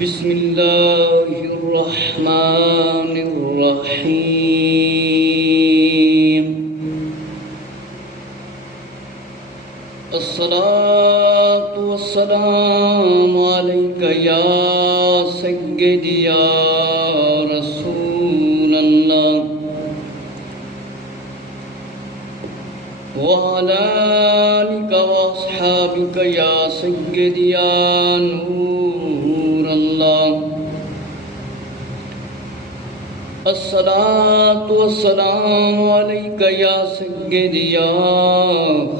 بسم اللہ الرحمن الرحیم الصلاة والسلام علیک یا سیدی یا رسول اللہ وعلی آلک واصحابک یا سیدی یا نور اللہ الصلاة والسلام علیک یا سیدی یا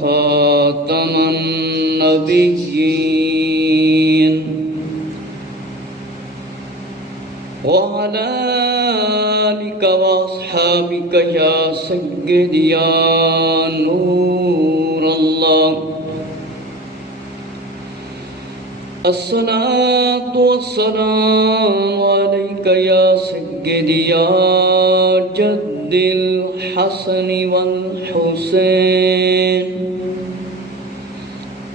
خاتم النبیین وعلی آلک واصحابک یا سیدی یا نور اللہ الصلاة والسلام علیک یا سیدی یا جد الحسن والحسین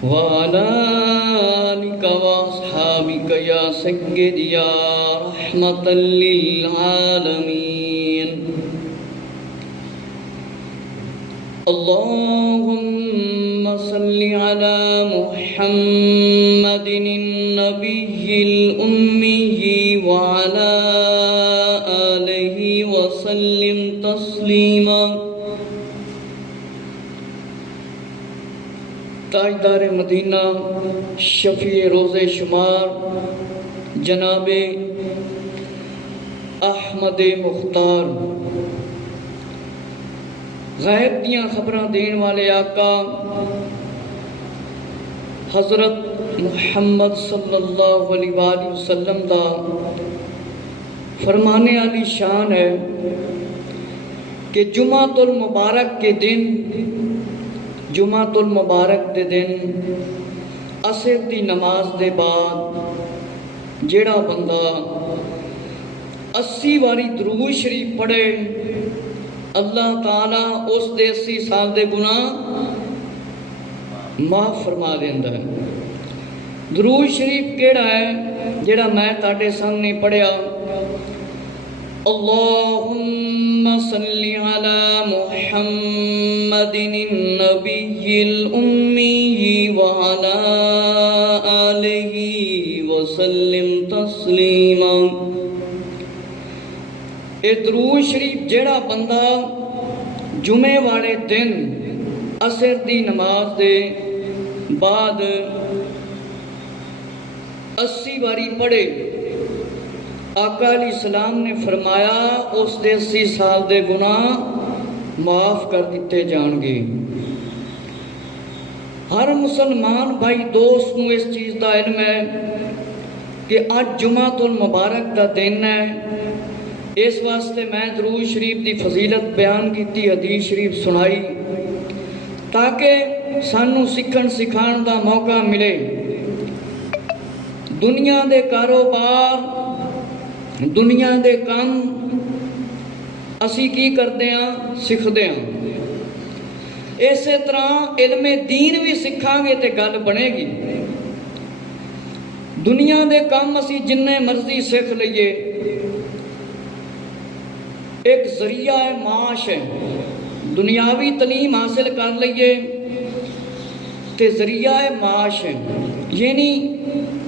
وعلی آلک واصحابک یا سیدی یا رحمة للعالمین اللهم صل على محمد النبي الأمي وعلى آله وسلم تسليما تاجدار مدینہ شفیع روز شمار جناب احمد مختار غیب دیاں خبراں دین والے آقا حضرت محمد صلی اللہ علیہ وآلہ وسلم دا فرمانے والی شان ہے کہ جمعۃ المبارک کے دن جمعۃ المبارک دے دن عصر دی نماز دے بعد جیڑا بندہ 80 باری درود شریف پڑھے اللہ تعالیٰ اس دے 80 سال دے گناہ معاف فرما دیندا ہے۔ درود شریف کیڑا ہے جیڑا میں تاڈے سامنے پڑھیا اللہم صلی علی محمد النبی الامی وعلی آلہ وسلم تسلیما۔ اے درود شریف جیڑا بندہ جمعے والے دن عصر دی نماز دے بعد 80 باری پڑھے آقا علیہ السلام نے فرمایا اس دے 80 سال دے گناہ معاف کر دیتے جان گے۔ ہر مسلمان بھائی دوست کو اس چیز دا علم ہے کہ آج جمعۃ المبارک دا دن ہے، اس واسطے میں درود شریف دی فضیلت بیان کیتی، حدیث شریف سنائی تاکہ سانو سکھن سکھان دا موقع ملے۔ دنیا دے کاروبار دنیا دے کام اسی کی کردے ہیں سکھدے ہیں، اسی طرح علم دین بھی سکھاں گے تے گل بنے گی۔ دنیا دے کام اسی جننے مرضی سکھ لئیے، ایک ذریعہ معاش ہے، دنیاوی تعلیم حاصل کر لئیے تے ذریعہ معاش ہے، یعنی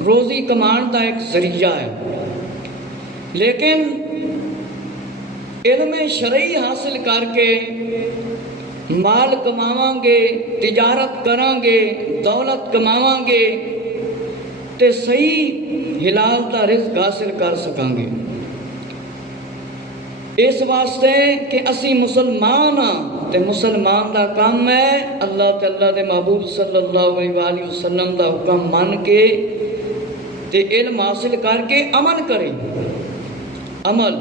روزی کمان دا ایک ذریعہ ہے۔ لیکن علم شرعی حاصل کر کے مال کماواں گے، تجارت کران گے، دولت کماواں گے تے صحیح حلال دا رزق حاصل کر سکاں گے۔ اس واسطے کہ اسی مسلمان ہاں تے مسلمان دا کام ہے اللہ تعالیٰ دے محبوب صلی اللہ علیہ وآلہ وسلم دا حکم مان کے تے علم حاصل کر کے عمل کرے۔ عمل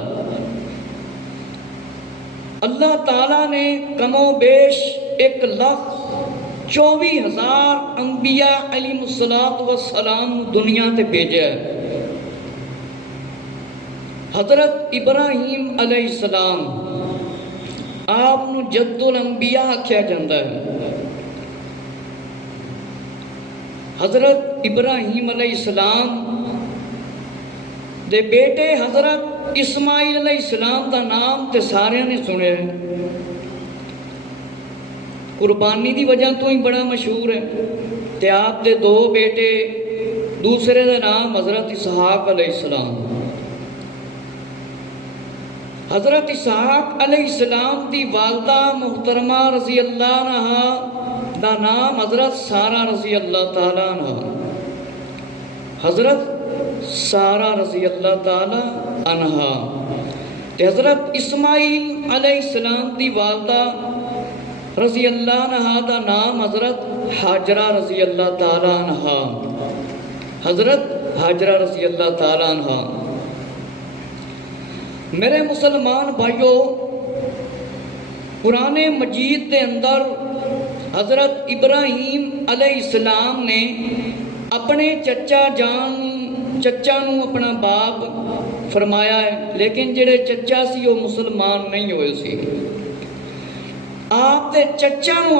اللہ تعالیٰ نے کم و بیش 1,24,000 انبیاء علیہ السلام دنیا تے بھیجا ہے۔ حضرت ابراہیم علیہ السلام آپ نو جد الانبیاء آکھیا جاندہ ہے۔ حضرت ابراہیم علیہ السلام دے بیٹے حضرت اسماعیل علیہ السلام دا نام تے سارے نے سنیا ہے، قربانی دی وجہ تو ہی بڑا مشہور ہے۔ تے آپ دے دو بیٹے، دوسرے دا نام حضرت اسحاق علیہ السلام۔ حضرت اسحاق علیہ السلام دی والدہ محترمہ رضی اللہ عنہا دا نام حضرت سارہ رضی اللہ تعالیٰ عنہ، حضرت سارہ رضی اللہ تعالیٰ عنہ۔ تے حضرت اسماعیل علیہ السلام دی والدہ رضی اللہ عنہ دا نام حضرت حاجرہ رضی اللہ تعالیٰ عنہ، حضرت حاجرہ رضی اللہ تعالیٰ عنہ۔ میرے مسلمان بھائیوں، قرآن مجید کے اندر حضرت ابراہیم علیہ السلام نے اپنے چچا نو اپنا باپ فرمایا ہے، لیکن جڑے چچا سی وہ مسلمان نہیں ہوئے سی۔ آپ دے چچا نو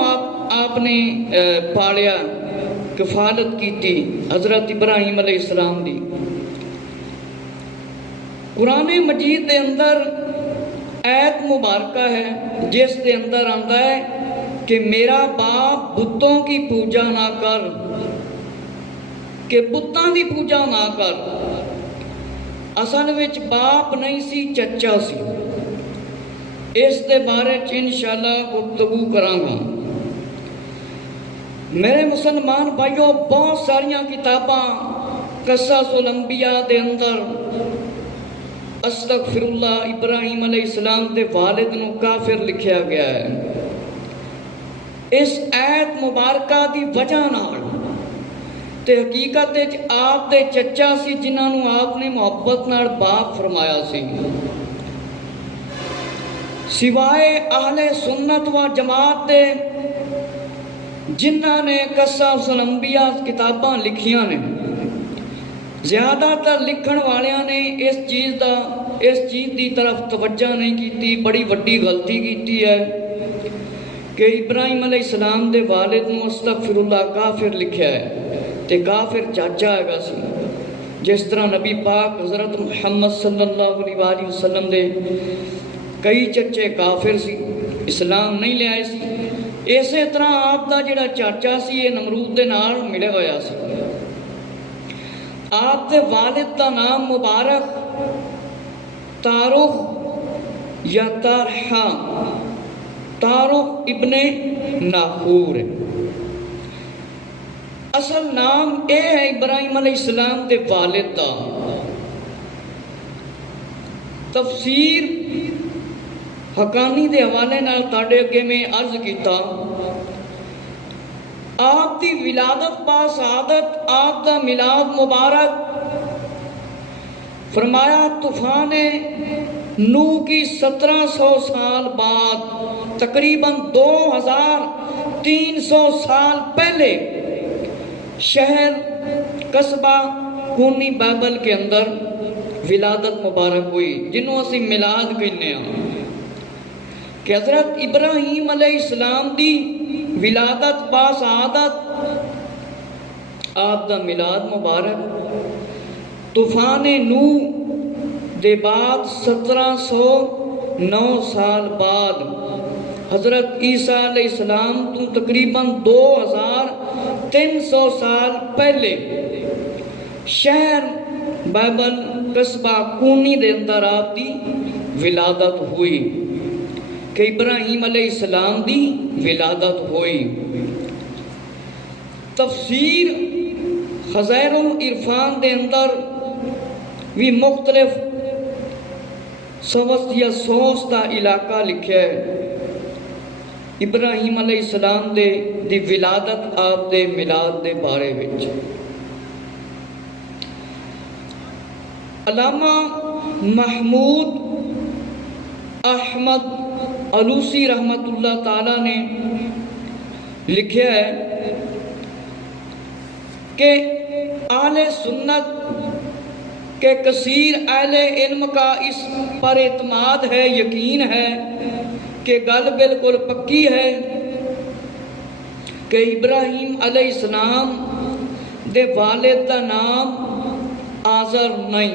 آپ نے پالیا، کفالت کیتی حضرت ابراہیم علیہ السلام دی۔ قرآن مجید دے اندر ایت مبارکہ ہے جس دے اندر آندا ہے کہ میرا باپ بتوں کی پوجا نہ کر، کہ بتاں دی پوجا نہ کر۔ اصل وچ باپ نہیں سی، چچا سی۔ اس دے بارے چ انشاءاللہ گفتگو کراں گا۔ میرے مسلمان بھائیوں، بہت ساریاں کتاباں قصص الانبیاء دے اندر استغفر اللہ ابراہیم علیہ السلام دے والد نو کافر لکھیا گیا ہے۔ اس ایت مبارکہ دی وجہ نال تے حقیقت وچ آپ دے چچا سی جنہاں نو آپ نے محبت نال باپ فرمایا سی۔ سوائے اہل سنت و جماعت دے جنہاں نے قصص الانبیاء کتاباں لکھیاں نے، زیادہ تر لکھن والیاں نے اس چیز دی طرف توجہ نہیں کیتی، بڑی وڈی غلطی کیتی ہے کہ ابراہیم علیہ السلام دے والد نو استغفر اللہ کافر لکھیا ہے، تے کافر چاچا ہے گا سی۔ جس طرح نبی پاک حضرت محمد صلی اللہ علیہ وآلہ وسلم دے کئی چچے کافر سی، اسلام نہیں لے آئے سی، اسی طرح آپ دا جڑا چاچا سی یہ نمرود دے نال ملے ہویا سی۔ آپ دے والد دا نام مبارک تارخ یا تارحہ، تارخ ابن ناخور ہے۔ اصل نام اے ہے ابراہیم علیہ السلام دے والد دا۔ تفسیر حقانی دے حوالے نال تاڑے اگے میں عرض کیتا، آپ دی ولادت با سعادت، آپ دا میلاد مبارک فرمایا طوفان نوح کی 1700 سال بعد، تقریباً 2300 سال پہلے شہر قصبہ کونی بابل کے اندر ولادت مبارک ہوئی، جنہوں اسی میلاد کہنے ہیں کہ حضرت ابراہیم علیہ السلام دی ولادت با سعادت، آپ دا میلاد مبارک طوفان نوح دے بعد 1709 سال بعد حضرت عیسیٰ علیہ السلام تو تقریباً 2300 سال پہلے شہر بابل قصبہ کونی دے اندر آپ دی ولادت ہوئی، کہ ابراہیم علیہ السلام دی ولادت ہوئی۔ تفسیر خزائر العرفان دے اندر بھی مختلف سوس یا سوس دا علاقہ لکھیا ہے ابراہیم علیہ السلام دی ولادت آپ دے میلاد دے بارے وچ۔ علامہ محمود احمد علوسی رحمت اللہ تعالیٰ نے لکھیا ہے کہ اہل سنت کے کثیر اہل علم کا اس پر اعتماد ہے، یقین ہے کہ گل بالکل پکی ہے کہ ابراہیم علیہ السلام دے والد دا نام آزر نہیں،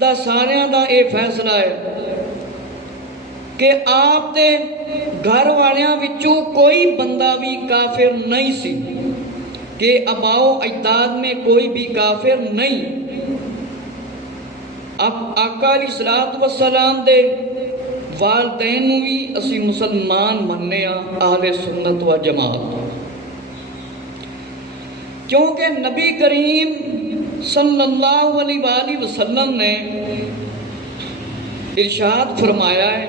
ਦਾ ਸਾਰਿਆਂ ਦਾ ਇਹ ਫੈਸਲਾ ਹੈ کہ آپ دے گھر والیاں وچوں کوئی بندہ بھی کافر نہیں سی، کہ آباؤ اجداد میں کوئی بھی کافر نہیں۔ اب آقا علیہ السلام دے والدین بھی اسی مسلمان مننے اہل سنت و جماعت، کیونکہ نبی کریم صلی اللہ علیہ وآلہ وسلم نے ارشاد فرمایا ہے،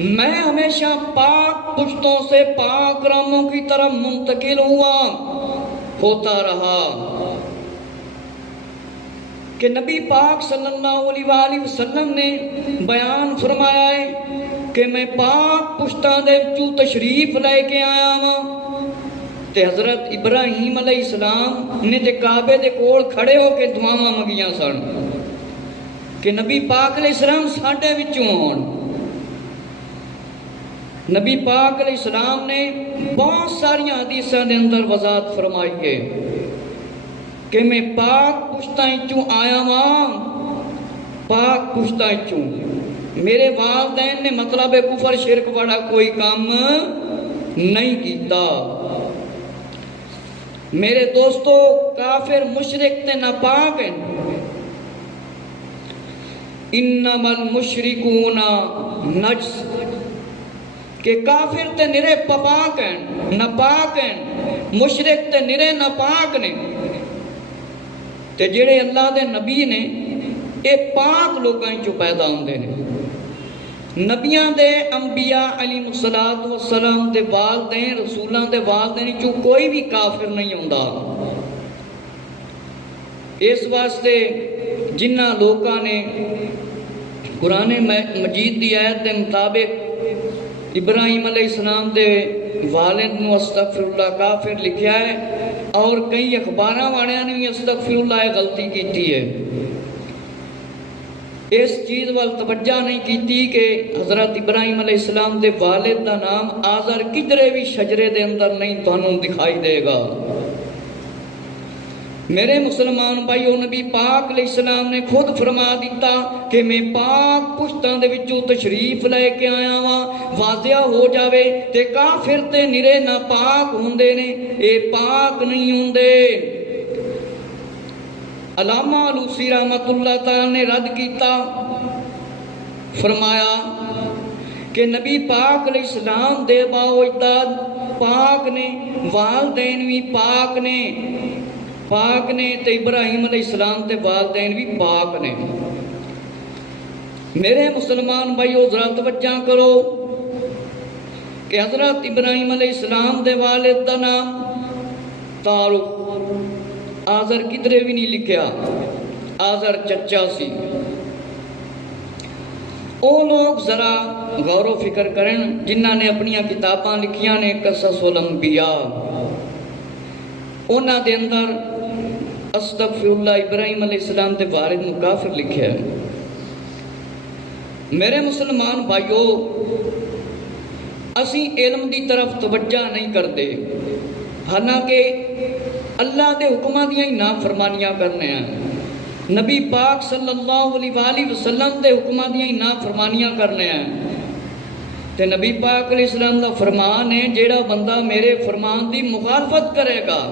میں ہمیشہ پاک پشتوں سے پاک راموں کی طرف منتقل ہوتا رہا، کہ نبی پاک صلی اللہ علیہ وآلہ وسلم نے بیان فرمایا ہے کہ میں پاک پشتاں دے وچوں تشریف لے کے آیا ہوں، تے حضرت ابراہیم علیہ السلام نے تے کعبے دے کول کھڑے ہو کے دعاواں منگیاں سن کہ نبی پاک علیہ السلام ساڈے وچوں ہون۔ نبی پاک علیہ السلام نے بہت ساری حدیثاں دے اندر وضاحت فرمائی ہے کہ میں پاک پشتاں چوں آیا ہاں، پاک پشتاں چوں۔ میرے والدین نے مطلب کفر شرک والا کوئی کام نہیں کیتا۔ میرے دوستو، کافر مشرک تے ناپاک ہیں۔ انما المشرکون نجس، کہ کافر تے نرے پاک ہیں، ناپاک ہیں، مشرک تے نرے ناپاک نے، تے جڑے اللہ دے نبی نے اے پاک لوگاں چوں پیدا ہوندے نے۔ نبیاں دے انبیاء علیہ السلام دے والدین، رسولاں دے والدین چوں کوئی بھی کافر نہیں ہوندا۔ اس واسطے جنہ لوکاں نے قرآن مجید دی آیت دے مطابق ابراہیم علیہ السلام دے والد نو استغفر اللہ کافر لکھیا ہے، اور کئی اخباراں والیاں نے بھی استغفر اللہ غلطی کیتی ہے، اس چیز وال توجہ نہیں کیتی کہ حضرت ابراہیم علیہ السلام دے والد دا نام آزر کدرے بھی شجرے دے اندر نہیں تانوں دکھائی دے گا۔ میرے مسلمان بھائیو، نبی پاک علیہ السلام نے خود فرما دیتا کہ میں پاک پشتاں دے وچوں تشریف لے کے آیا ہاں۔ واضح ہو جاوے تے کافر تے نرے ناپاک ہوندے نے، اے پاک نہیں ہوندے۔ علامہ علوسی رحمت اللہ تعالی نے رد کیتا، فرمایا کہ نبی پاک علیہ السلام دے باو اجداد پاک نے، والدین بھی پاک نے تے ابراہیم علیہ السلام دے والدین بھی پاک نے۔ میرے مسلمان بھائیو ذرا توجہ کرو کہ حضرت ابراہیم علیہ السلام دے والد دا نام تعارف آزر کدرے بھی نہیں لکھیا، آزر چچا سی۔ او لوگ ذرا غور و فکر کرن جنہاں نے اپنی کتاباں لکھیاں نے قصص الانبیاء، انہاں دے اندر استغفر اللہ ابراہیم علیہ السلام دے والد نو کافر لکھیا ہے۔ میرے مسلمان بھائیو، اسی علم دی طرف توجہ نہیں کرتے، حالانکہ اللہ دے حکمہ دیاں ہی نافرمانیاں کرنے ہیں، نبی پاک صلی اللہ علیہ وآلہ وسلم دے حکمہ دیاں ہی نافرمانیاں کرنے ہیں۔ تے نبی پاک علیہ السلام دا فرمان ہے، جیڑا بندہ میرے فرمان دی مخالفت کرے گا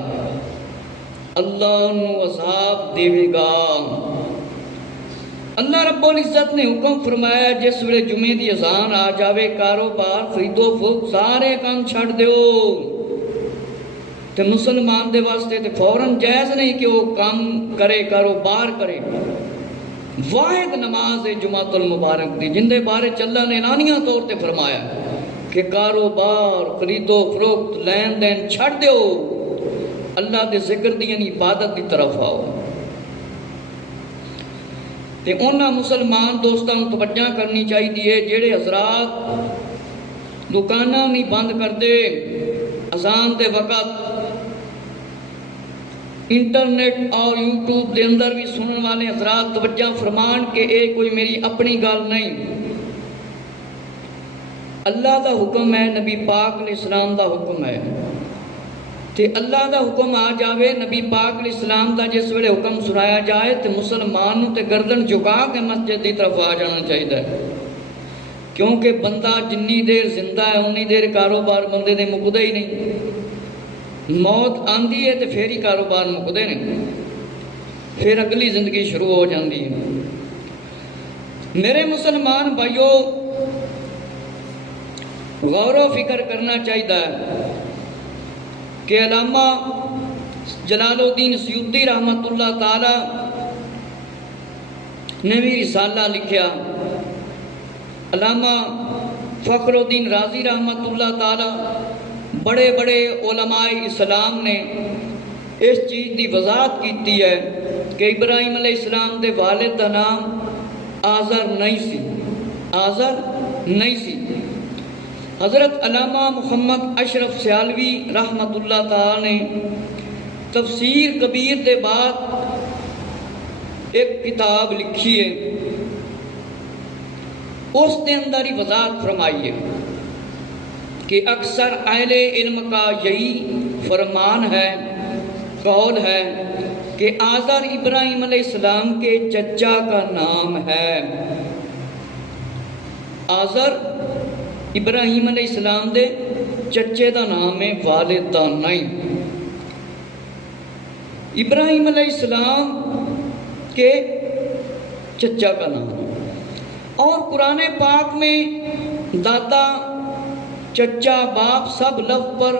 اللہ انہوں عذاب دے گا۔ اللہ رب العزت نے حکم فرمایا جس ویلے جمعے دی اذان آ جاوے کاروبار خرید و فروخت سارے کام چھڑ دیو۔ تے مسلمان دے واسطے تے فوراً جائز نہیں کہ وہ کام کرے، کاروبار کرے۔ واحد نماز ہے جمعۃ المبارک دی، جن دے بارے اللہ نے اعلانیہ طور تے فرمایا کہ کاروبار خرید و فروخت لین دین چھڑ دیو، اللہ دے ذکر دی یعنی عبادت دی طرف آؤ۔ تے انہاں مسلمان دوستاں توجہ کرنی چاہیے جڑے حضرات دکاناں نہیں بند کر دے، اذان دے وقت انٹرنیٹ اور یوٹیوب دے اندر بھی سنن والے حضرات توجہ فرمان کہ اے کوئی میری اپنی گل نہیں، اللہ دا حکم ہے، نبی پاک علیہ السلام دا حکم ہے۔ تے اللہ دا حکم آ جاوے، نبی پاک علیہ السلام دا جس ویلے حکم سنایا جائے تے مسلمان تے گردن جھکا کے مسجد دی طرف آ جانا چاہیے، کیونکہ بندہ جنی دیر زندہ ہے انی دیر کاروبار بندے دے مکدے ہی نہیں، موت آندی ہے تے پھر ہی کاروبار مکدے نہیں، پھر اگلی زندگی شروع ہو جاندی ہے۔ میرے مسلمان بھائیو، غور و فکر کرنا چاہیے کہ علامہ جلال الدین سیوطی رحمۃ اللہ تعالی نے بھی رسالہ لکھیا، علامہ فخر الدین رازی رحمۃ اللہ تعالی، بڑے بڑے علماء اسلام نے اس چیز دی وضاحت کیتی ہے کہ ابراہیم علیہ السلام دے والد دا نام آزر نہیں سی، آزر نہیں سی۔ حضرت علامہ محمد اشرف سیالوی رحمۃ اللہ تعالی نے تفسیر کبیر دے بعد ایک کتاب لکھی ہے، اس کے اندر ہی وضاحت فرمائی ہے کہ اکثر اہل علم کا یہی فرمان ہے، قول ہے کہ آزر ابراہیم علیہ السلام کے چچا کا نام ہے۔ آزر ابراہیم علیہ السلام دے چچے دا نام ہے، والد دا نہیں۔ ابراہیم علیہ السلام کے چچا کا نام ہے، اور قرآن پاک میں دادا، چچا، باپ سب لفظ پر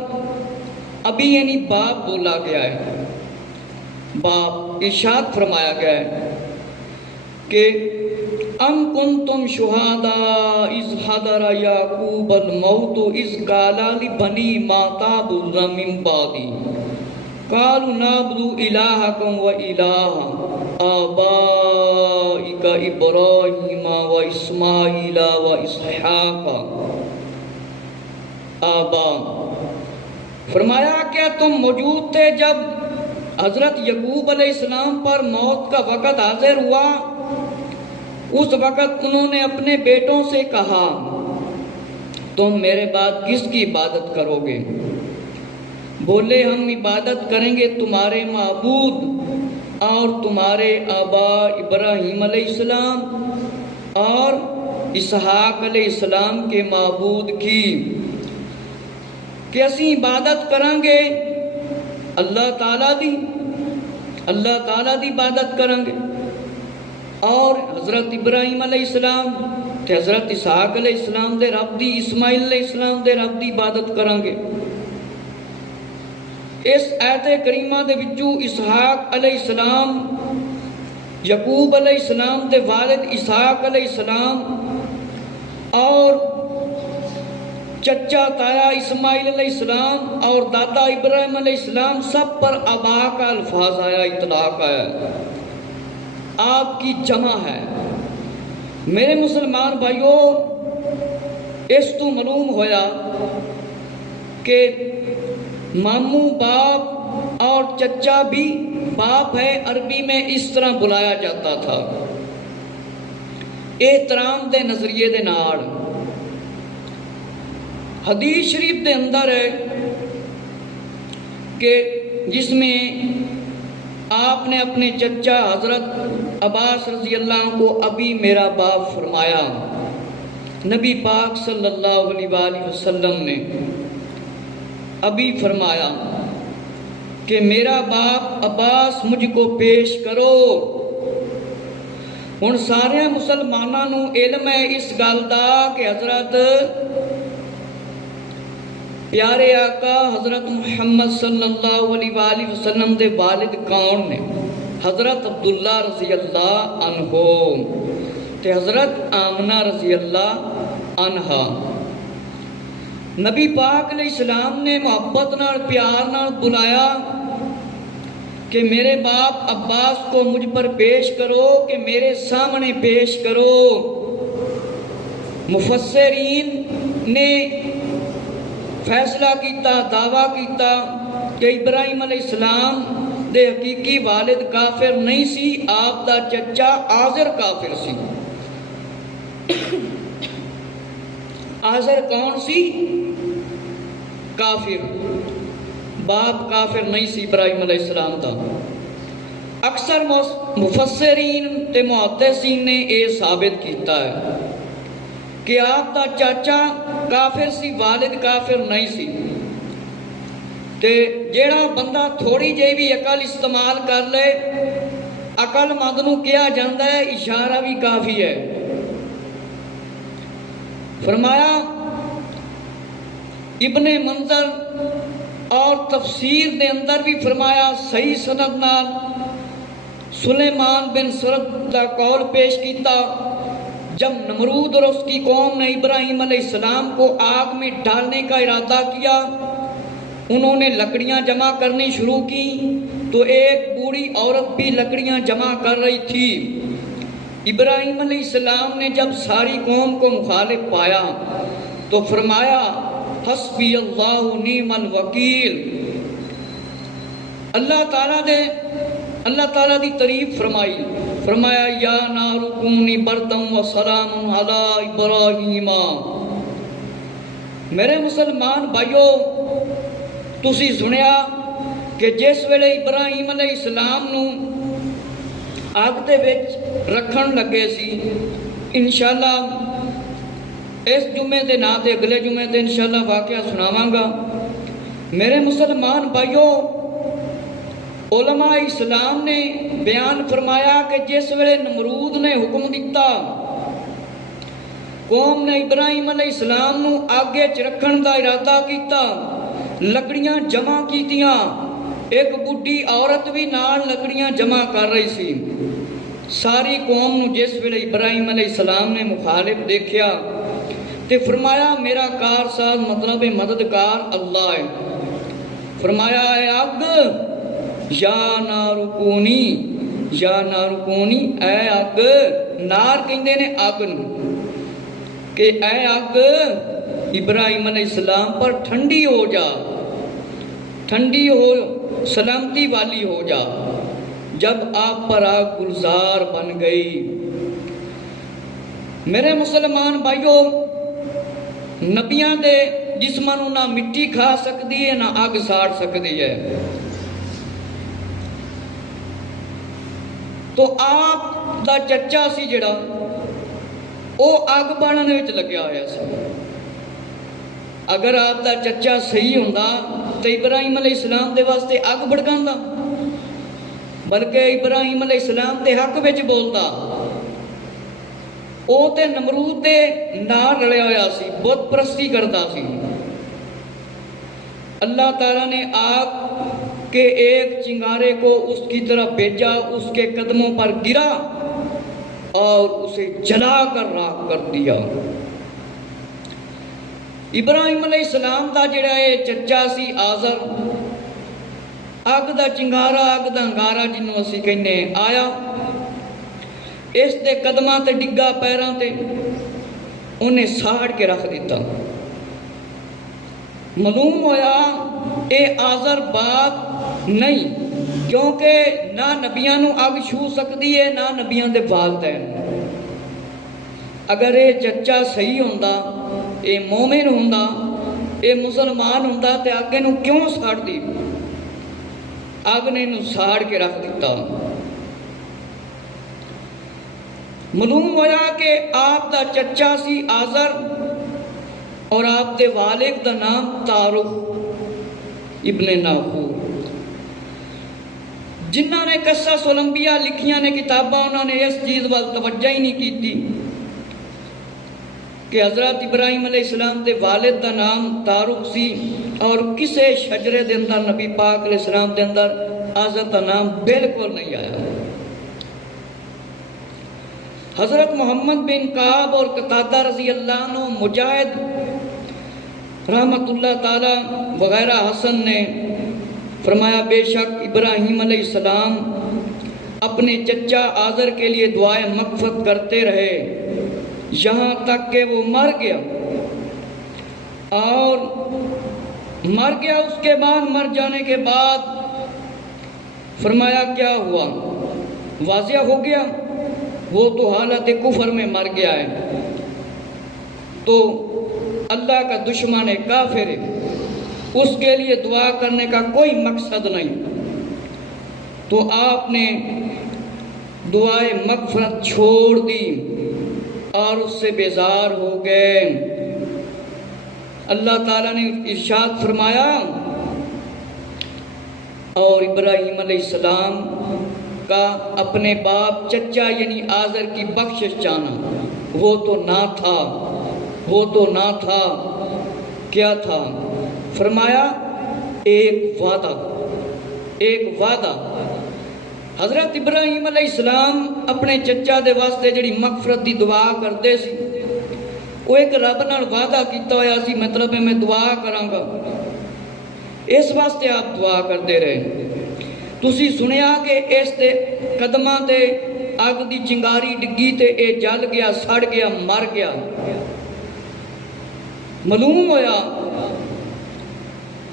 ابھی یعنی باپ بولا گیا ہے، باپ ارشاد فرمایا گیا ہے کہ ام کنتم شہداء اذ حضر یعقوب الموت اذ قال لبنی ما تعبدون من بعدی قالوا نعبد الہکم و الہ آبائک ابراہیم و اسماعیل و اسحاق آبا۔ فرمایا کہ تم موجود تھے جب حضرت یعقوب علیہ السلام پر موت کا وقت حاضر ہوا، اس وقت انہوں نے اپنے بیٹوں سے کہا تم میرے بعد کس کی عبادت کرو گے؟ بولے ہم عبادت کریں گے تمہارے معبود اور تمہارے آبا ابراہیم علیہ السلام اور اسحاق علیہ السلام کے معبود کی، کہ اسی عبادت کریں گے اللہ تعالیٰ دی، اللہ تعالیٰ دی عبادت کریں گے، اور حضرت ابراہیم علیہ السلام تے حضرت اسحاق علیہ السلام دے رب دی، اسماعیل علیہ السلام دے رب دی عبادت کریں گے۔ اس آیت کریمہ دے وچوں اسحاق علیہ السلام، یعقوب علیہ السلام دے والد اسحاق علیہ السلام اور چچا تایا اسماعیل علیہ السلام اور دادا ابراہیم علیہ السلام سب پر آبا کا الفاظ آیا، اطلاق آیا، آپ کی جمع ہے۔ میرے مسلمان بھائیوں، اس تو معلوم ہویا کہ ماموں باپ اور چچا بھی باپ ہے، عربی میں اس طرح بلایا جاتا تھا احترام دے نظریے دے نال۔ حدیث شریف دے اندر ہے کہ جس میں آپ نے اپنے چچا حضرت عباس رضی اللہ عنہ کو ابھی میرا باپ فرمایا، نبی پاک صلی اللہ علیہ وآلہ وسلم نے ابھی فرمایا کہ میرا باپ عباس مجھ کو پیش کرو۔ ہن سارے مسلمانوں نو علم ہے اس گل دا کہ حضرت پیارے آقا حضرت محمد صلی اللہ علیہ وآلہ وسلم دے والد کون نے؟ حضرت عبداللہ رضی اللہ عنہ تے حضرت آمنہ رضی اللہ عنہ۔ نبی پاک علیہ السلام نے محبت نال پیار نال بلایا کہ میرے باپ عباس کو مجھ پر پیش کرو، کہ میرے سامنے پیش کرو۔ مفسرین نے فیصلہ کیتا، دعویٰ کیتا کہ ابراہیم علیہ السلام دے حقیقی والد کافر نہیں سی، آپ دا چچا آزر کافر سی۔ آزر کون سی؟ کافر۔ باپ کافر نہیں سی ابراہیم علیہ السلام دا۔ اکثر مفسرین تے محدثین نے یہ ثابت کیتا ہے کہ آپ دا چاچا کافر سی، والد کافر نہیں سی۔ تے جیڑا بندہ تھوڑی جی بھی عقل استعمال کر لے، عقل مند نو کیا جاندہ ہے اشارہ بھی کافی ہے۔ فرمایا ابن منظر اور تفسیر دے اندر بھی فرمایا صحیح سند نال سلیمان بن سرد دا قول پیش کیتا، جب نمرود اور اس کی قوم نے ابراہیم علیہ السلام کو آگ میں ڈالنے کا ارادہ کیا، انہوں نے لکڑیاں جمع کرنی شروع کی تو ایک بوڑھی عورت بھی لکڑیاں جمع کر رہی تھی۔ ابراہیم علیہ السلام نے جب ساری قوم کو مخالف پایا تو فرمایا حسبی اللہ نعم الوکیل۔ اللہ تعالیٰ دی تعریف فرمائی، فرمایا یا نار کونی بردم و سلام علی ابراہیم۔ میرے مسلمان بھائیو، تسی سنیا کہ جس ویلے ابراہیم علیہ السلام نو آگ دے وچ رکھن لگے سی، انشاءاللہ اس جمعے دے نا تے اگلے جمعے دے انشاءاللہ واقعہ سناواں گا۔ میرے مسلمان بھائیو، علماء اسلام نے بیان فرمایا کہ جس ویلے نمرود نے حکم دیتا، قوم نے ابراہیم علیہ السلام نو آگے چ رکھن دا ارادہ کیتا، لکڑیاں جمع کیتیاں، ایک بڈھی عورت بھی نال لکڑیاں جمع کر رہی سی۔ ساری قوم نو جس ویلے ابراہیم علیہ السلام نے مخالف دیکھیا تے فرمایا میرا کارساز مطلب مددگار اللہ ہے۔ فرمایا اے اگ یا نار کونی، یا نار کونی، اے اگ، نار کہندے نے اگ نو، کہ اے اگ ابراہیم علیہ السلام پر ٹھنڈی ہو جا، ٹھنڈی ہو، سلامتی والی ہو جا۔ جب آپ پر آگ گلزار بن گئی۔ میرے مسلمان بھائیو، نبیاں دے جسمانوں نہ مٹی کھا سکتی ہے نہ آگ ساڑ سکتی ہے۔ تو آپ دا چچا سی جڑا او آگ باننے وچ لگیا ہویا سی۔ اگر آپ دا چچا صحیح ہوندا تو ابراہیم علیہ السلام دے واسطے آگ بھڑکاندا، بلکہ ابراہیم علیہ السلام دے حق وچ بولدا۔ او تے نمرود دے نال رلیا ہویا سی، بت پرستی کردا سی۔ اللہ تعالیٰ نے آگ کے ایک چنگارے کو اس کی طرف بھیجا، اس کے قدموں پر گرا اور اسے جلا کر راکھ کر دیا۔ ابراہیم علیہ السلام دا جڑا ہے چچا سی آزر، اگ دا چنگارا، اگ دا انگارا جنوں اسی کہنے آیا، اس دے قدماں تے ڈگا پیراں تے، انہیں ساڑ کے رکھ دیتا۔ معلوم ہویا اے آزر باپ نہیں، کیونکہ نہ نبیاں نو اگ چھو سکتی ہے نہ نبیاں دے والدین۔ اگر اے چچا صحیح ہوندا، اے مومن ہوندا، اے مسلمان ہوندا تے آگے نو کیوں ساڑ دی؟ آگ نے نو ساڑ کے رکھ دیتا۔ معلوم ہویا کہ آپ دا چچا سی آزر اور آپ دے والد دا نام تعارف ابن ناخور۔ جنہاں نے قصص الانبیاء لکھیاں نے کتاباں، انہوں نے اس چیز وال توجہ ہی نہیں کی تھی کہ حضرت ابراہیم علیہ السلام دے والد دا نام تعارف سی، اور کسے شجرے دے اندر نبی پاک علیہ السلام دے اندر آزر دا نام بالکل نہیں آیا۔ حضرت محمد بن کعب اور قتادہ رضی اللہ عنہ، مجاہد رحمت اللہ تعالی وغیرہ حسن نے فرمایا بے شک ابراہیم علیہ السلام اپنے چچا آزر کے لیے دعائیں مغفرت کرتے رہے یہاں تک کہ وہ مر گیا، اور مر گیا۔ اس کے بعد مر جانے کے بعد فرمایا کیا ہوا؟ واضح ہو گیا وہ تو حالت کفر میں مر گیا ہے، تو اللہ کا دشمن ہے، کافر ہے، اس کے لیے دعا کرنے کا کوئی مقصد نہیں، تو آپ نے دعائے مغفرت چھوڑ دی اور اس سے بیزار ہو گئے۔ اللہ تعالیٰ نے ارشاد فرمایا، اور ابراہیم علیہ السلام کا اپنے باپ چچا یعنی آزر کی بخشش چاہنا، وہ تو نہ تھا، کیا تھا؟ فرمایا ایک وعدہ۔ حضرت ابراہیم علیہ السلام اپنے چچا دے واسطے جڑی مغفرت دی دعا کرتے سی، وہ ایک رب نال وعدہ کیتا ہویا سی، مطلب ہے میں دعا کراں گا، اس واسطے آپ دعا کرتے رہے۔ تسی سنیا کہ اس دے قدماں تے اگ دی چنگاری ڈگی تے اے جل گیا، سڑ گیا، مر گیا۔ معلوم ہویا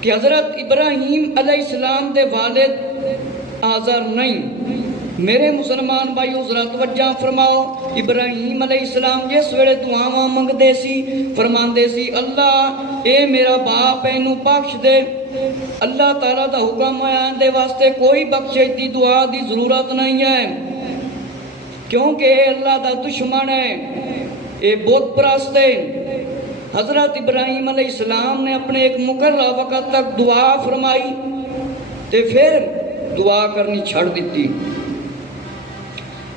کہ حضرت ابراہیم علیہ السلام دے والد آزر نہیں۔ میرے مسلمان بھائیو ذرا توجہ فرماؤ، ابراہیم علیہ السلام جس ویلے دعاواں منگدے سی، فرماندے سی اللہ اے میرا باپ اینو بخش دے، اللہ تعالیٰ دا حکم ہے دے واسطے کوئی بخشش دی دعا دی ضرورت نہیں ہے، کیونکہ اے اللہ دا دشمن ہے، اے بت پرست ہے۔ حضرت ابراہیم علیہ السلام نے اپنے ایک مقررہ وقت تک دعا فرمائی تے پھر دعا کرنی چھڑ دیتی۔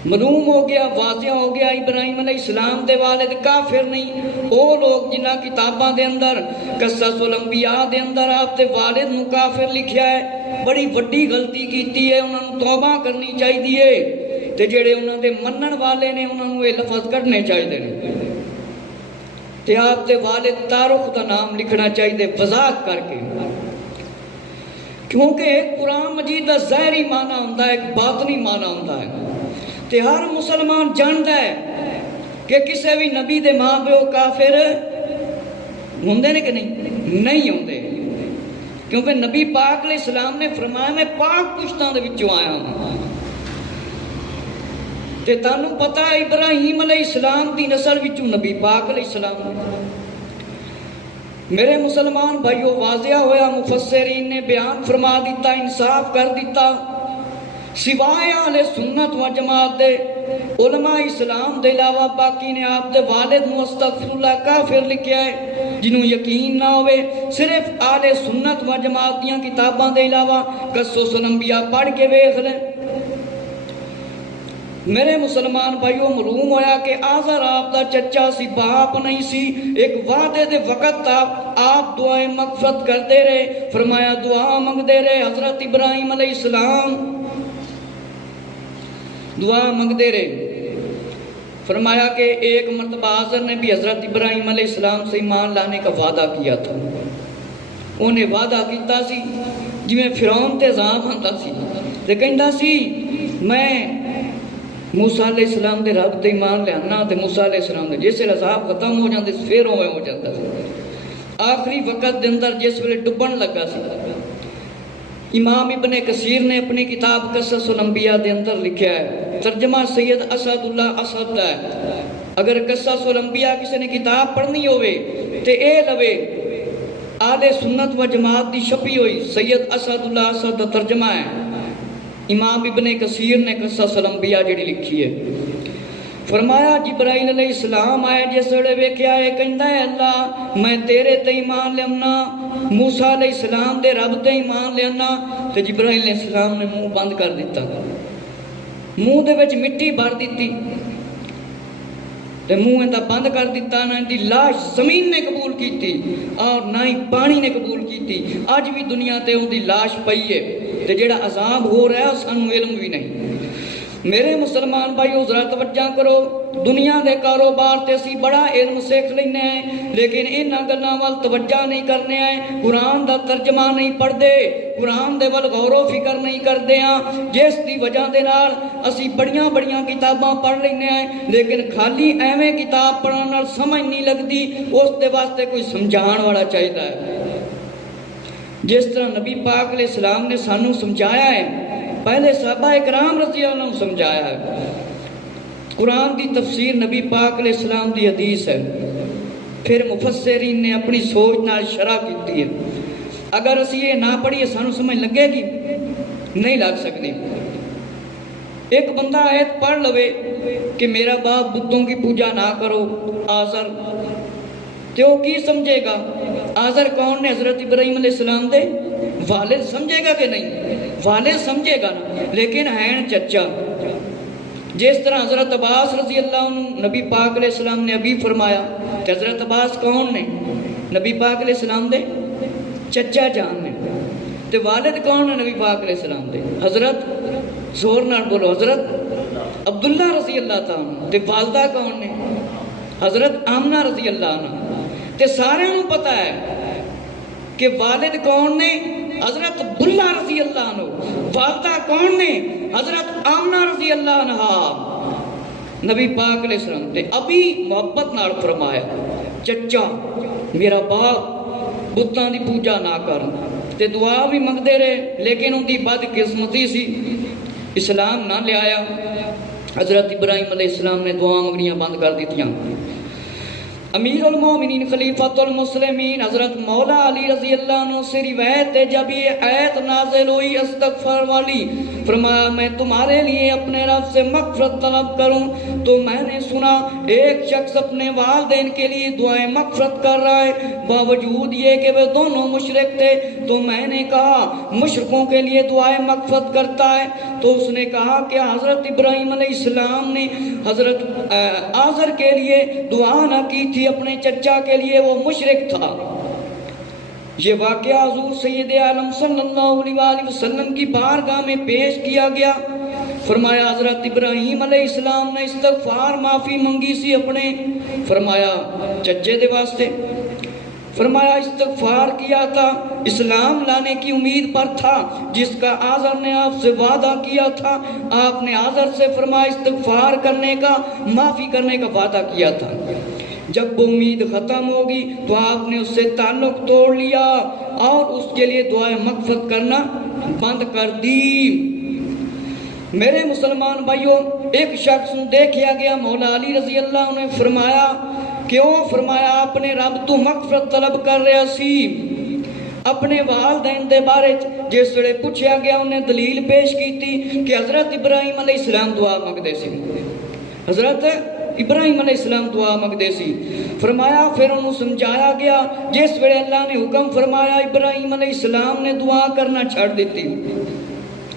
معلوم ہو گیا، واضح ہو گیا ابراہیم علیہ السلام دے والد کافر نہیں، وہ لوگ جنہ کتاباں دے اندر قصص الانبیاء دے اندر آپ دے والد نو کافر لکھیا ہے، بڑی وڈی غلطی کیتی ہے، انہوں نے توبہ کرنی چاہیے تے جڑے انہوں دے منن والے نے انہوں نے یہ لفظ کٹنے چاہیے تے آپ دے والد تارخ دا نام لکھنا چاہیے وضاحت کر کے، کیونکہ ایک قرآن مجید دا ظاہری معنی ہوتا ہے، ایک باطنی معنی ہوتا ہے، تے ہر مسلمان جانتا ہے کہ کسے بھی نبی دے ماں پیو کافر ہوندے نے کہ نہیں ہوندے، کیونکہ نبی پاک علیہ السلام نے فرمایا میں پاک پشتاں دے وچوں آیا ہوں، تے تانوں پتہ ہے ابراہیم علیہ السلام دی نسل وچوں نبی پاک علیہ السلام۔ میرے مسلمان بھائیو واضح ہویا، مفسرین نے بیان فرما دیتا، انصاف کر دیتا، سوائے اہل سنت و جماعت دے علماء اسلام دے علاوہ باقی نے آپ دے والد نو استغفر اللہ کافر لکھیا ہے، جنہوں یقین نہ ہوئے صرف اہل سنت و جماعت دیاں کتاباں دے علاوہ قصص الانبیاء پڑھ کے ویکھ لیں۔ میرے مسلمان بھائیو معلوم ہویا کہ آزر آپ دا چچا سی، باپ نہیں سی، ایک وعدے دے وقت تک آپ دعائیں مغفرت کرتے رہے، فرمایا دعا منگدے رہے، حضرت ابراہیم علیہ السلام دعا منگدے رہے، فرمایا کہ ایک مرتبہ آزر نے بھی حضرت ابراہیم علیہ السلام سے ایمان لانے کا وعدہ کیا تھا، انہیں وعدہ کیتا سی جی میں فرعون تے عذاب ہندا سی تے کہندا سی میں موسیٰ علیہ السلام دے رب تے ایمان لے آنا تے موسیٰ علیہ السلام دے جس سے عذاب ختم ہو جاندے پھر ہوئے ہو جاتا سی۔ آخری وقت دے اندر جس ویلے ڈبن لگا سی، امام ابن کثیر نے اپنی کتاب قصص الانبیاء دے اندر لکھیا ہے، ترجمہ سید اسد اللہ اسد ہے، اگر قصص الانبیاء کسی نے کتاب پڑھنی ہوئے تے اے لوے اہل سنت و جماعت دی چھپی ہوئی سید اسد اللہ اسد دا ترجمہ ہے، امام ابن کثیر نے قصص الانبیاء جڑی لکھی ہے۔ فرمایا جبرائیل علیہ السلام آئے جس ویلے ویکھیا ہے، کہندا ہے اللہ میں تیرے تے ایمان لے آنا، موسیٰ علیہ السلام دے رب تے ایمان لے آنا، تے جبرائیل علیہ السلام نے منہ بند کر دیتا، منہ دے وچ مٹی بھر دیتی تے منہ اندا بند کر دیتا، نہ ان دی لاش زمین نے قبول کیتی اور نہ ہی پانی نے قبول کیتی، آج بھی دنیا تے ان دی لاش پئی ہے تے جڑا عذاب ہو رہا ہے سانوں علم بھی نہیں۔ میرے مسلمان بھائیو ذرا توجہ کرو، دنیا دے کاروبار تے اسی بڑا علم سیکھ لینے ہیں لیکن انہاں گلاں وال توجہ نہیں کرنے ہیں، قرآن دا ترجمہ نہیں پڑھ دے، قرآن دے ول غور و فکر نہیں کردے ہاں، جس دی وجہ دے نال اسی بڑیاں بڑیاں کتاباں پڑھ لینے ہیں لیکن خالی ایویں کتاب پڑھن نال سمجھ نہیں لگدی، اس دے واسطے کوئی سمجھان والا چاہیدا ہے۔ جس طرح نبی پاک علیہ السلام نے سانوں سمجھایا ہے، پہلے صحابہ اکرام رضی اللہ عنہ سمجھایا ہے، قرآن دی تفسیر نبی پاک علیہ السلام دی حدیث ہے، پھر مفسرین نے اپنی سوچ نال شرح کیتی ہے، اگر اسی یہ نہ پڑھیے سانو سمجھ لگے گی نہیں لگ سکتی. ایک بندہ آیت پڑھ لوے کہ میرا باپ بتوں کی پوجا نہ کرو آزر تو کی سمجھے گا؟ آزر کون نے؟ حضرت ابراہیم علیہ السلام دے والد سمجھے گا کہ نہیں؟ والد سمجھے گا نا، لیکن ہیں چچا. جس طرح حضرت عباس رضی اللہ عنہ نبی پاک علیہ السلام نے ابھی فرمایا کہ حضرت عباس کون نے؟ نبی پاک علیہ السلام دے چچا جان نے. تے والد کون نے نبی پاک علیہ السلام دے؟ حضرت زور نال بولو، حضرت عبداللہ رضی اللہ تعالیٰ. تے والدہ کون نے؟ حضرت آمنہ رضی اللہ عنہ. تے سارے انہوں پتا ہے کہ والد کون نے؟ حضرت عبداللہ رضی اللہ عنہ. والدہ کون نے؟ حضرت آمنہ رضی اللہ عنہ. نبی پاک علیہ السلام تے ابھی محبت نال فرمایا چچا میرا باپ بتاں دی پوجا نہ کر. تے دعا بھی منگدے رہے، لیکن ان دی بد قسمتی سی، اسلام نہ لے آیا. حضرت ابراہیم علیہ السلام نے دعا منگنیاں بند کر دیتیاں. امیر المومنین خلیفۃ المسلمین حضرت مولا علی رضی اللہ عنہ سے روایت ہے جب یہ آیت نازل ہوئی استغفار والی، فرمایا میں تمہارے لیے اپنے رب سے مغفرت طلب کروں تو میں نے سنا ایک شخص اپنے والدین کے لیے دعائیں مغفرت کر رہا ہے باوجود یہ کہ وہ دونوں مشرک تھے. تو میں نے کہا مشرکوں کے لیے دعائیں مغفرت کرتا ہے؟ تو اس نے کہا کہ حضرت ابراہیم علیہ السلام نے حضرت آزر کے لیے دعا نہ کی تھی، اپنے چچا کے لیے، وہ مشرک تھا. یہ واقعہ حضور سید عالم صلی اللہ علیہ وآلہ وسلم کی بارگاہ میں پیش کیا گیا. فرمایا حضرت ابراہیم علیہ السلام نے استغفار معافی منگی سی اپنے، فرمایا چچے دے واسطے، فرمایا استغفار کیا تھا، اسلام لانے کی امید پر تھا جس کا آزر نے آپ سے وعدہ کیا تھا. آپ نے آزر سے فرمایا استغفار کرنے کا، معافی کرنے کا وعدہ کیا تھا. جب وہ امید ختم ہوگی تو آپ نے اس سے تعلق توڑ لیا اور اس کے لیے دعائیں مغفرت کرنا بند کر دی. میرے مسلمان بھائیوں، ایک شخص دیکھیا گیا مولا علی رضی اللہ عنہ نے فرمایا کیوں؟ فرمایا اپنے رب تو مغفرت طلب کر رہا سی اپنے والدین دے بارے. جس ویلے پوچھا گیا انہیں دلیل پیش کی تھی کہ حضرت ابراہیم علیہ السلام دعا منگدے سی، حضرت ابراہیم علیہ السلام دعا منگدے سی. فرمایا پھر انہوں سمجھایا گیا جس ویلے اللہ نے حکم فرمایا ابراہیم علیہ السلام نے دعا کرنا چھڑ دیتی.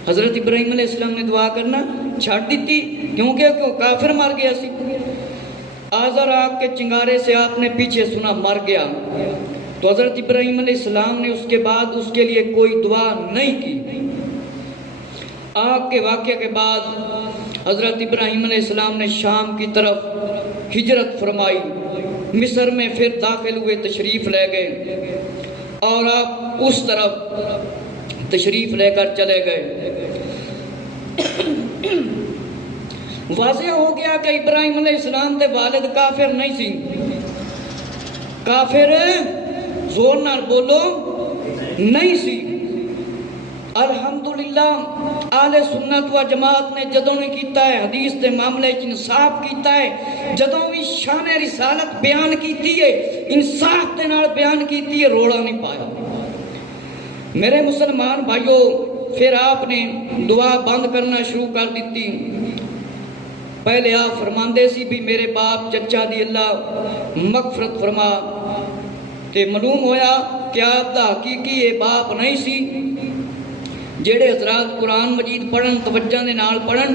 حضرت ابراہیم علیہ السلام نے دعا کرنا چھڑ دیتی کیونکہ کافر مر گیا سی. آزر آگ کے چنگارے سے آپ نے پیچھے سنا مر گیا، تو حضرت ابراہیم علیہ السلام نے اس کے بعد اس کے لیے کوئی دعا نہیں کی. آگ کے واقعے کے بعد حضرت ابراہیم علیہ السلام نے شام کی طرف ہجرت فرمائی، مصر میں پھر داخل ہوئے، تشریف لے گئے اور آپ اس طرف تشریف لے کر چلے گئے. واضح ہو گیا کہ ابراہیم علیہ السلام دے والد کافر نہیں سی. کافر زور نال بولو نہیں سی. الحمدللہ اہل سنت و جماعت نے جدوں بھی کیتا ہے حدیث دے معاملے چ انصاف کیتا ہے، جدوں بھی شان رسالت بیان کیتی ہے انصاف دے نال بیان کیتی ہے، روڑا نہیں پایا. میرے مسلمان بھائیوں، پھر آپ نے دعا بند کرنا شروع کر دیتی. پہلے آپ فرماندے سی بھی میرے باپ چچا دی اللہ مغفرت فرما، تے معلوم ہویا کہ آپ دا حقیقی یہ باپ نہیں سی. جیڑے حضرات قرآن مجید پڑھن توجہ دے نال پڑھن،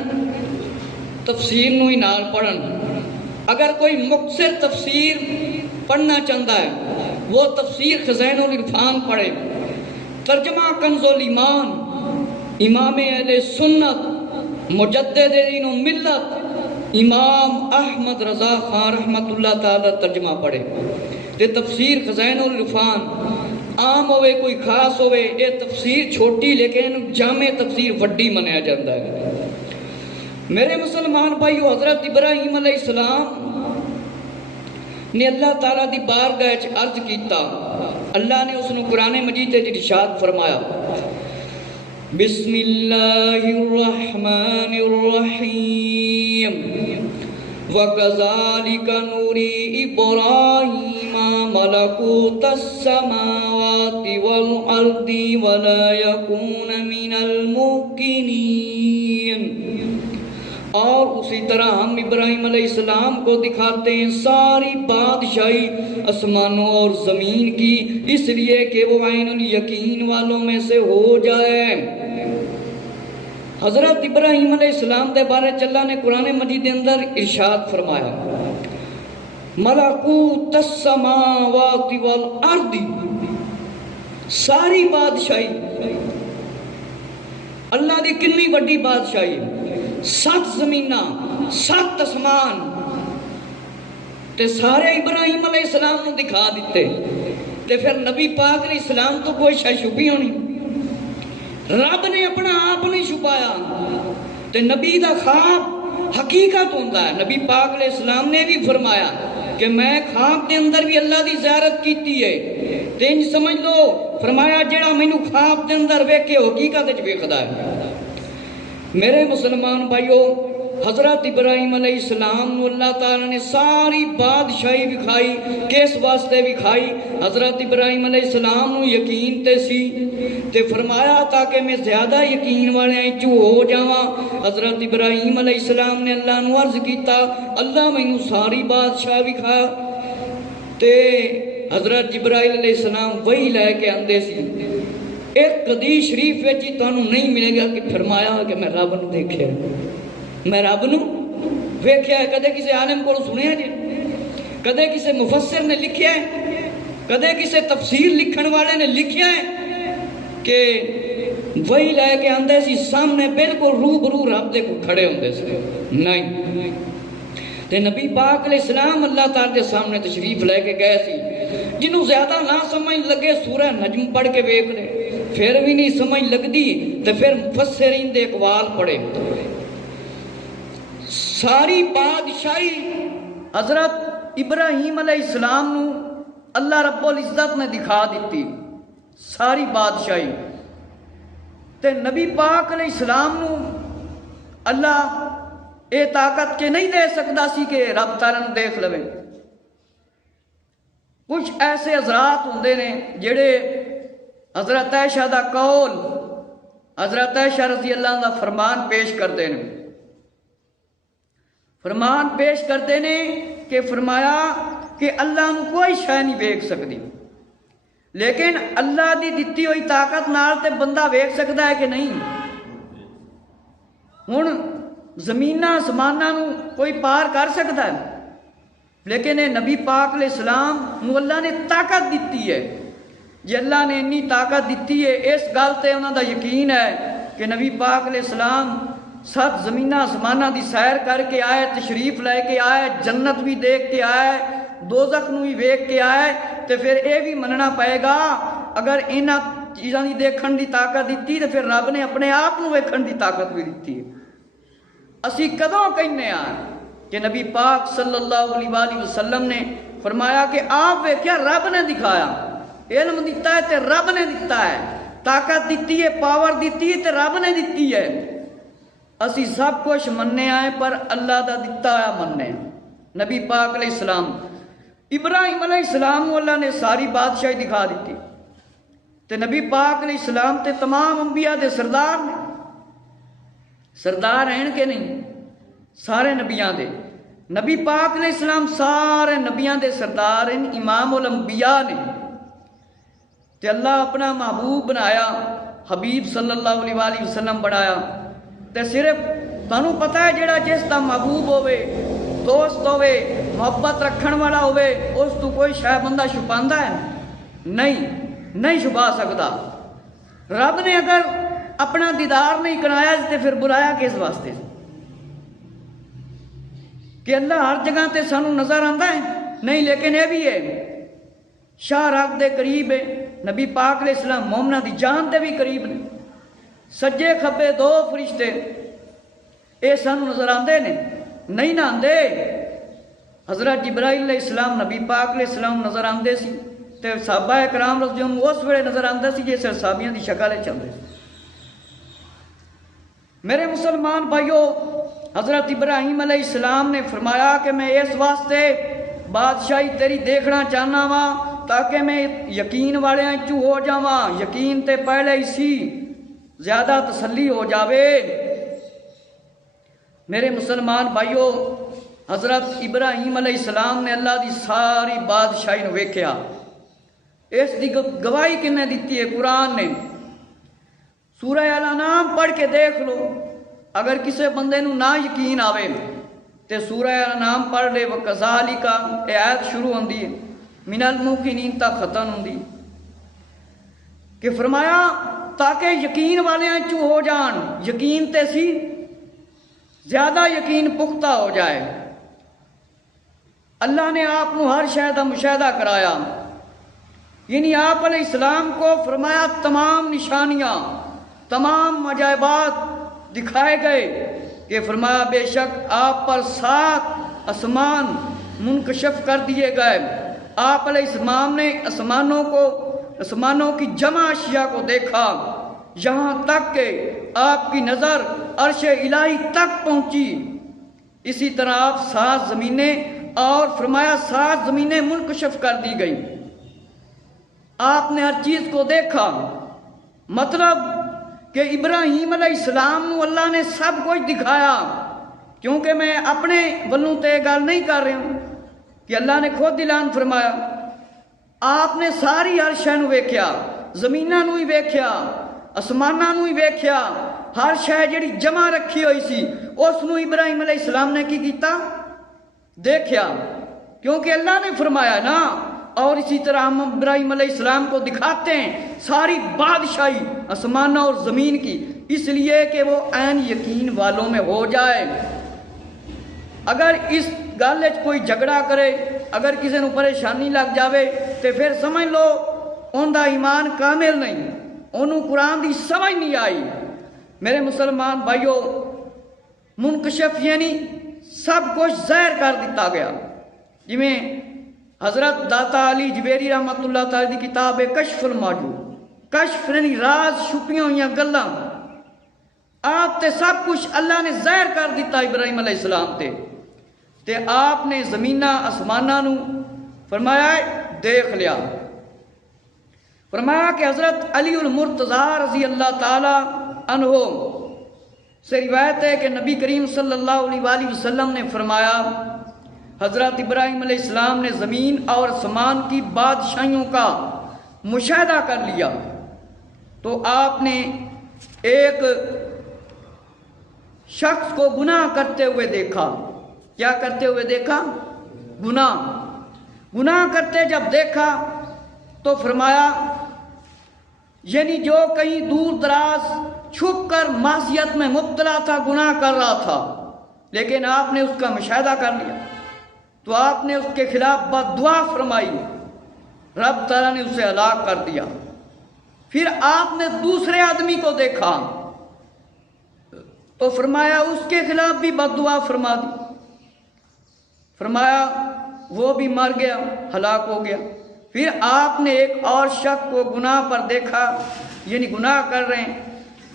تفسیر نو ہی نال پڑھن. اگر کوئی مختصر تفسیر پڑھنا چاہتا ہے وہ تفسیر خزائن العرفان پڑھے. ترجمہ کنز الایمان امام اہل سنت مجدد دین و ملت امام احمد رضا خان رحمت اللہ تعالی ترجمہ پڑھے. تے تفسیر خزائن العرفان عام ہوئے کوئی خاص ہوئے، یہ تفسیر چھوٹی لیکن جامع تفسیر وڈی منیا جاتا ہے. میرے مسلمان بھائیو، حضرت ابراہیم علیہ السلام نے اللہ تعالیٰ دی بارگاہ عرض کیتا. اللہ نے اس نے قرآن مجید تے ارشاد فرمایا بسم اللہ الرحمن الرحیم وَكَذَلِكَ نُرِي إِبْرَاهِيمَ مَلَكُوتَ السَّمَاوَاتِ والأرض ولا يكون من الموقنين۔ اور اسی طرح ہم ابراہیم علیہ السلام کو دکھاتے ہیں ساری بادشاہی آسمانوں اور زمین کی، اس لیے کہ وہ عین الیقین والوں میں سے ہو جائے۔ حضرت ابراہیم علیہ السلام دے بارے اللہ نے قرآن مجید کے اندر ارشاد فرمایا ملکوت السماوات والارض، ساری بادشاہی اللہ دی کنی بڑی بادشاہی، 7 زمیناں 7 آسمان تے سارے ابراہیم علیہ السلام کو دکھا دیتے، تے پھر نبی پاک علیہ السلام تو کوئی شے چھپی ہونی؟ رب نے اپنا آپ نہیں چھپایا، تے نبی دا خواب حقیقت ہوتا ہے۔ نبی پاک علیہ السلام نے بھی فرمایا کہ میں خواب دے اندر بھی اللہ دی زیارت کیتی ہے، تے انج سمجھ لو فرمایا جیڑا مینوں خواب دے اندر ویکھے حقیقت وچ ویکھدا ہے۔ میرے مسلمان بھائیو، حضرت ابراہیم علیہ السلام کو اللہ تعالیٰ نے ساری بادشاہی دکھائی، کس واسطے دکھائی؟ حضرت ابراہیم علیہ السلام کو یقین تے سی تے فرمایا تاکہ میں زیادہ یقین والے چو ہو جاواں۔ حضرت ابراہیم علیہ السلام نے اللہ نو عرض کیتا اللہ مینوں ساری بادشاہ دکھا، تے حضرت جبرائیل علیہ السلام وہی لے کے آندے سی۔ ایک حدیث شریف وچ تانوں نہیں ملے گا کہ فرمایا کہ میں رب نو دیکھیا، میں رب نو ویکھیا ہے۔ کدے کسی عالم کو سنیا جی، کدے کسی مفسر نے لکھیا ہے، کدے کسی تفسیر لکھن والے نے لکھیا ہے کہ وہی لے کے آندے سی سامنے بالکل روبرو رب دے کو کھڑے ہوندے سی؟ نہیں۔ تے نبی پاک علیہ السلام اللہ تعالیٰ کے سامنے تشریف لے کے گئے سی۔ جنہوں زیادہ نہ سمجھ لگے سورہ نجم پڑھ کے ویکھ لے، پھر بھی نہیں سمجھ لگدی تے پھر مفسرین دے اقوال پڑھے۔ ساری بادشاہی حضرت ابراہیم علیہ السلام نو اللہ رب العزت نے دکھا دیتی، ساری بادشاہی تے نبی پاک علیہ السلام نو اللہ اے طاقت کے نہیں دے سکتا سی کہ رب تعالیٰ نو دیکھ لوے۔ کچھ ایسے حضرات ہوندے نے جڑے حضرت عائشہ دا قول، حضرت عائشہ رضی اللہ عنہ دا فرمان پیش کرتے ہیں، فرمان پیش کرتے نے کہ فرمایا کہ اللہ نو کوئی شے نہیں ویکھ سکتی، لیکن اللہ دی دتی ہوئی طاقت نال تے بندہ ویکھ سکتا ہے کہ نہیں؟ ہن زمیناں آسماناں نو کوئی پار کر سکتا ہے، لیکن اے نبی پاک علیہ السلام نو اللہ نے طاقت دیتی ہے۔ جی اللہ نے انی طاقت دیتی ہے، اس گل تے انہاں دا یقین ہے کہ نبی پاک علیہ السلام 7 زمیناں آسماناں دی سیر کر کے آئے، تشریف لے کے آئے، جنت بھی دیکھ کے آئے، دوزخ نو بھی ویکھ کے آئے، تے پھر اے بھی مننا پائے گا اگر انہاں چیزاں دی دیکھن دی طاقت دیتی تے پھر رب نے اپنے آپ نو ویکھن دی طاقت بھی دیتی ہے۔ اسی کدوں کہنے کہ نبی پاک صلی اللہ علیہ وآلہ وسلم نے فرمایا کہ آپ ویکھیا رب نے دکھایا، علم دیتا ہے تے رب نے دیتا ہے، طاقت دیتی ہے، پاور دیتی ہے تے رب نے دیتی ہے۔ اسی سب کچھ مننے آئے پر اللہ دا دیتا ہے مننے۔ نبی پاک علیہ السلام ابراہیم علیہ السلام کو اللہ نے ساری بادشاہی دکھا دیتی، تے نبی پاک علیہ السلام تے تمام انبیاء دے سردار نے، سردار ہیں کہ نہیں؟ سارے نبیاں دے، نبی پاک علیہ السلام سارے نبیاں دے سردار ہیں، امام الانبیاء نے، تے اللہ اپنا محبوب بنایا، حبیب صلی اللہ علیہ وآلہ وسلم بنایا۔ تے صرف تانوں پتہ ہے جڑا جس دا محبوب ہوئے، دوست ہوئے، محبت رکھن والا ہوئے، اس تو کوئی شے بندہ چھپاندا ہے؟ نہیں چھپا سکتا۔ رب نے اگر اپنا دیدار نہیں کرایا تے پھر بلایا کس واسطے؟ کہ اللہ ہر جگہ تے سانوں نظر آندا ہے؟ نہیں، لیکن یہ بھی ہے شاہ رب دے قریب ہے، نبی پاک علیہ السلام مومنہ دی جان دے بھی قریب نے، سجے کھبے 2 فرشتے اے سانوں نظر آندے نے؟ نہیں نہ آندے۔ حضرت جبرائیل علیہ السلام نبی پاک علیہ السلام نظر آندے سی تے صحابہ کرام رضی اللہ عنہم اس ویلے نظر آندے سی جیسے صحابیاں دی شکل چاہندے سی۔ میرے مسلمان بھائیو، حضرت ابراہیم علیہ السلام نے فرمایا کہ میں اس واسطے بادشاہی تیری دیکھنا چاہنا وا تاکہ میں یقین والے چو ہو جاواں، یقین تے پہلے ہی سی زیادہ تسلی ہو جاوے۔ میرے مسلمان بھائیو، حضرت ابراہیم علیہ السلام نے اللہ دی ساری بادشاہی نو ویکھیا، اس دی گواہی کنے دیتی ہے؟ قرآن نے۔ سورہ الانعام پڑھ کے دیکھ لو، اگر کسی بندے نو نہ یقین آوے تے سورہ الانعام پڑھ لے، وَكَذَلِكَ اے آیت شروع ہوندی ہے، من الموقنین تک ختم ہوندی، کہ فرمایا تاکہ یقین والے چو ہو جان، یقین تے سی زیادہ یقین پختہ ہو جائے۔ اللہ نے آپ نو ہر شے دا مشاہدہ کرایا، یعنی آپ علیہ السلام کو فرمایا تمام نشانیاں، تمام عجائبات دکھائے گئے، کہ فرمایا بے شک آپ پر 7 آسمان منکشف کر دیے گئے۔ آپ علیہ السلام نے آسمانوں کی جمع اشیاء کو دیکھا، یہاں تک کہ آپ کی نظر عرش الہی تک پہنچی۔ اسی طرح آپ 7 زمینیں، اور فرمایا 7 زمینیں منکشف کر دی گئی، آپ نے ہر چیز کو دیکھا۔ مطلب کہ ابراہیم علیہ السلام نو اللہ نے سب کچھ دکھایا، کیونکہ میں اپنے ولوں تے گل نہیں کر رہا ہوں، کہ اللہ نے خود اعلان فرمایا، آپ نے ساری ہر شے نو ویکھیا، زمیناں نو ہی ویکھیا، آسماناں نو ہی ویکھیا، ہر شے جڑی جمع رکھی ہوئی سی اس نو ابراہیم علیہ السلام نے کی کیتا؟ دیکھیا، کیونکہ اللہ نے فرمایا نا۔ اور اسی طرح ہم ابراہیم علیہ السلام کو دکھاتے ہیں ساری بادشاہی آسمانوں اور زمین کی، اس لیے کہ وہ عین یقین والوں میں ہو جائے۔ اگر اس گل وچ کوئی جھگڑا کرے، اگر کسی نو پریشانی لگ جاوے، تو پھر سمجھ لو ان دا ایمان کامل نہیں، انہوں قرآن دی سمجھ نہیں آئی۔ میرے مسلمان بھائیو، منکشف یعنی سب کچھ ظاہر کر دیتا گیا، جویں حضرت داتا علی جبیری رحمت اللہ تعالی دی کتاب ہے کشف الموجود، کشف یعنی راز چھپیاں ہوئی گلاں، آپ تے سب کچھ اللہ نے ظاہر کر دیتا ابراہیم علیہ السلام تے آپ نے زمینہ آسمانہ نو فرمایا دیکھ لیا۔ فرمایا کہ حضرت علی المرتضیٰ رضی اللہ تعالی عنہ سے روایت ہے کہ نبی کریم صلی اللہ علیہ وآلہ وسلم نے فرمایا، حضرت ابراہیم علیہ السلام نے زمین اور آسمان کی بادشاہیوں کا مشاہدہ کر لیا، تو آپ نے ایک شخص کو گناہ کرتے ہوئے دیکھا۔ کیا کرتے ہوئے دیکھا؟ گناہ کرتے جب دیکھا تو فرمایا، یعنی جو کہیں دور دراز چھپ کر معصیت میں مبتلا تھا، گناہ کر رہا تھا، لیکن آپ نے اس کا مشاہدہ کر لیا، تو آپ نے اس کے خلاف بد دعا فرمائی، رب تعالیٰ نے اسے ہلاک کر دیا۔ پھر آپ نے دوسرے آدمی کو دیکھا تو فرمایا اس کے خلاف بھی بد دعا فرما دی، فرمایا وہ بھی مر گیا، ہلاک ہو گیا۔ پھر آپ نے ایک اور شخص کو گناہ پر دیکھا، یعنی گناہ کر رہے ہیں،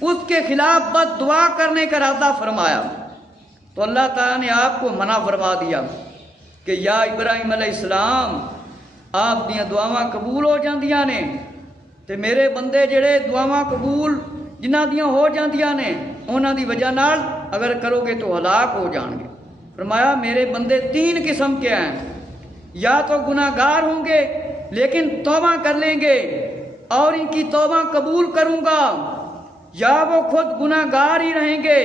اس کے خلاف بد دعا کرنے کا ارادہ فرمایا، تو اللہ تعالیٰ نے آپ کو منع فرما دیا کہ یا ابراہیم علیہ السلام، آپ دیاں دعاواں قبول ہو جاندیاں نے، تے میرے بندے جڑے دعاواں قبول جنہ دیاں ہو جاندیاں نے، انہاں دی وجہ نال اگر کرو گے تو ہلاک ہو جان گے۔ فرمایا میرے بندے 3 قسم کے ہیں، یا تو گناہ گار ہوں گے لیکن توبہ کر لیں گے اور ان کی توبہ قبول کروں گا، یا وہ خود گناہ گار ہی رہیں گے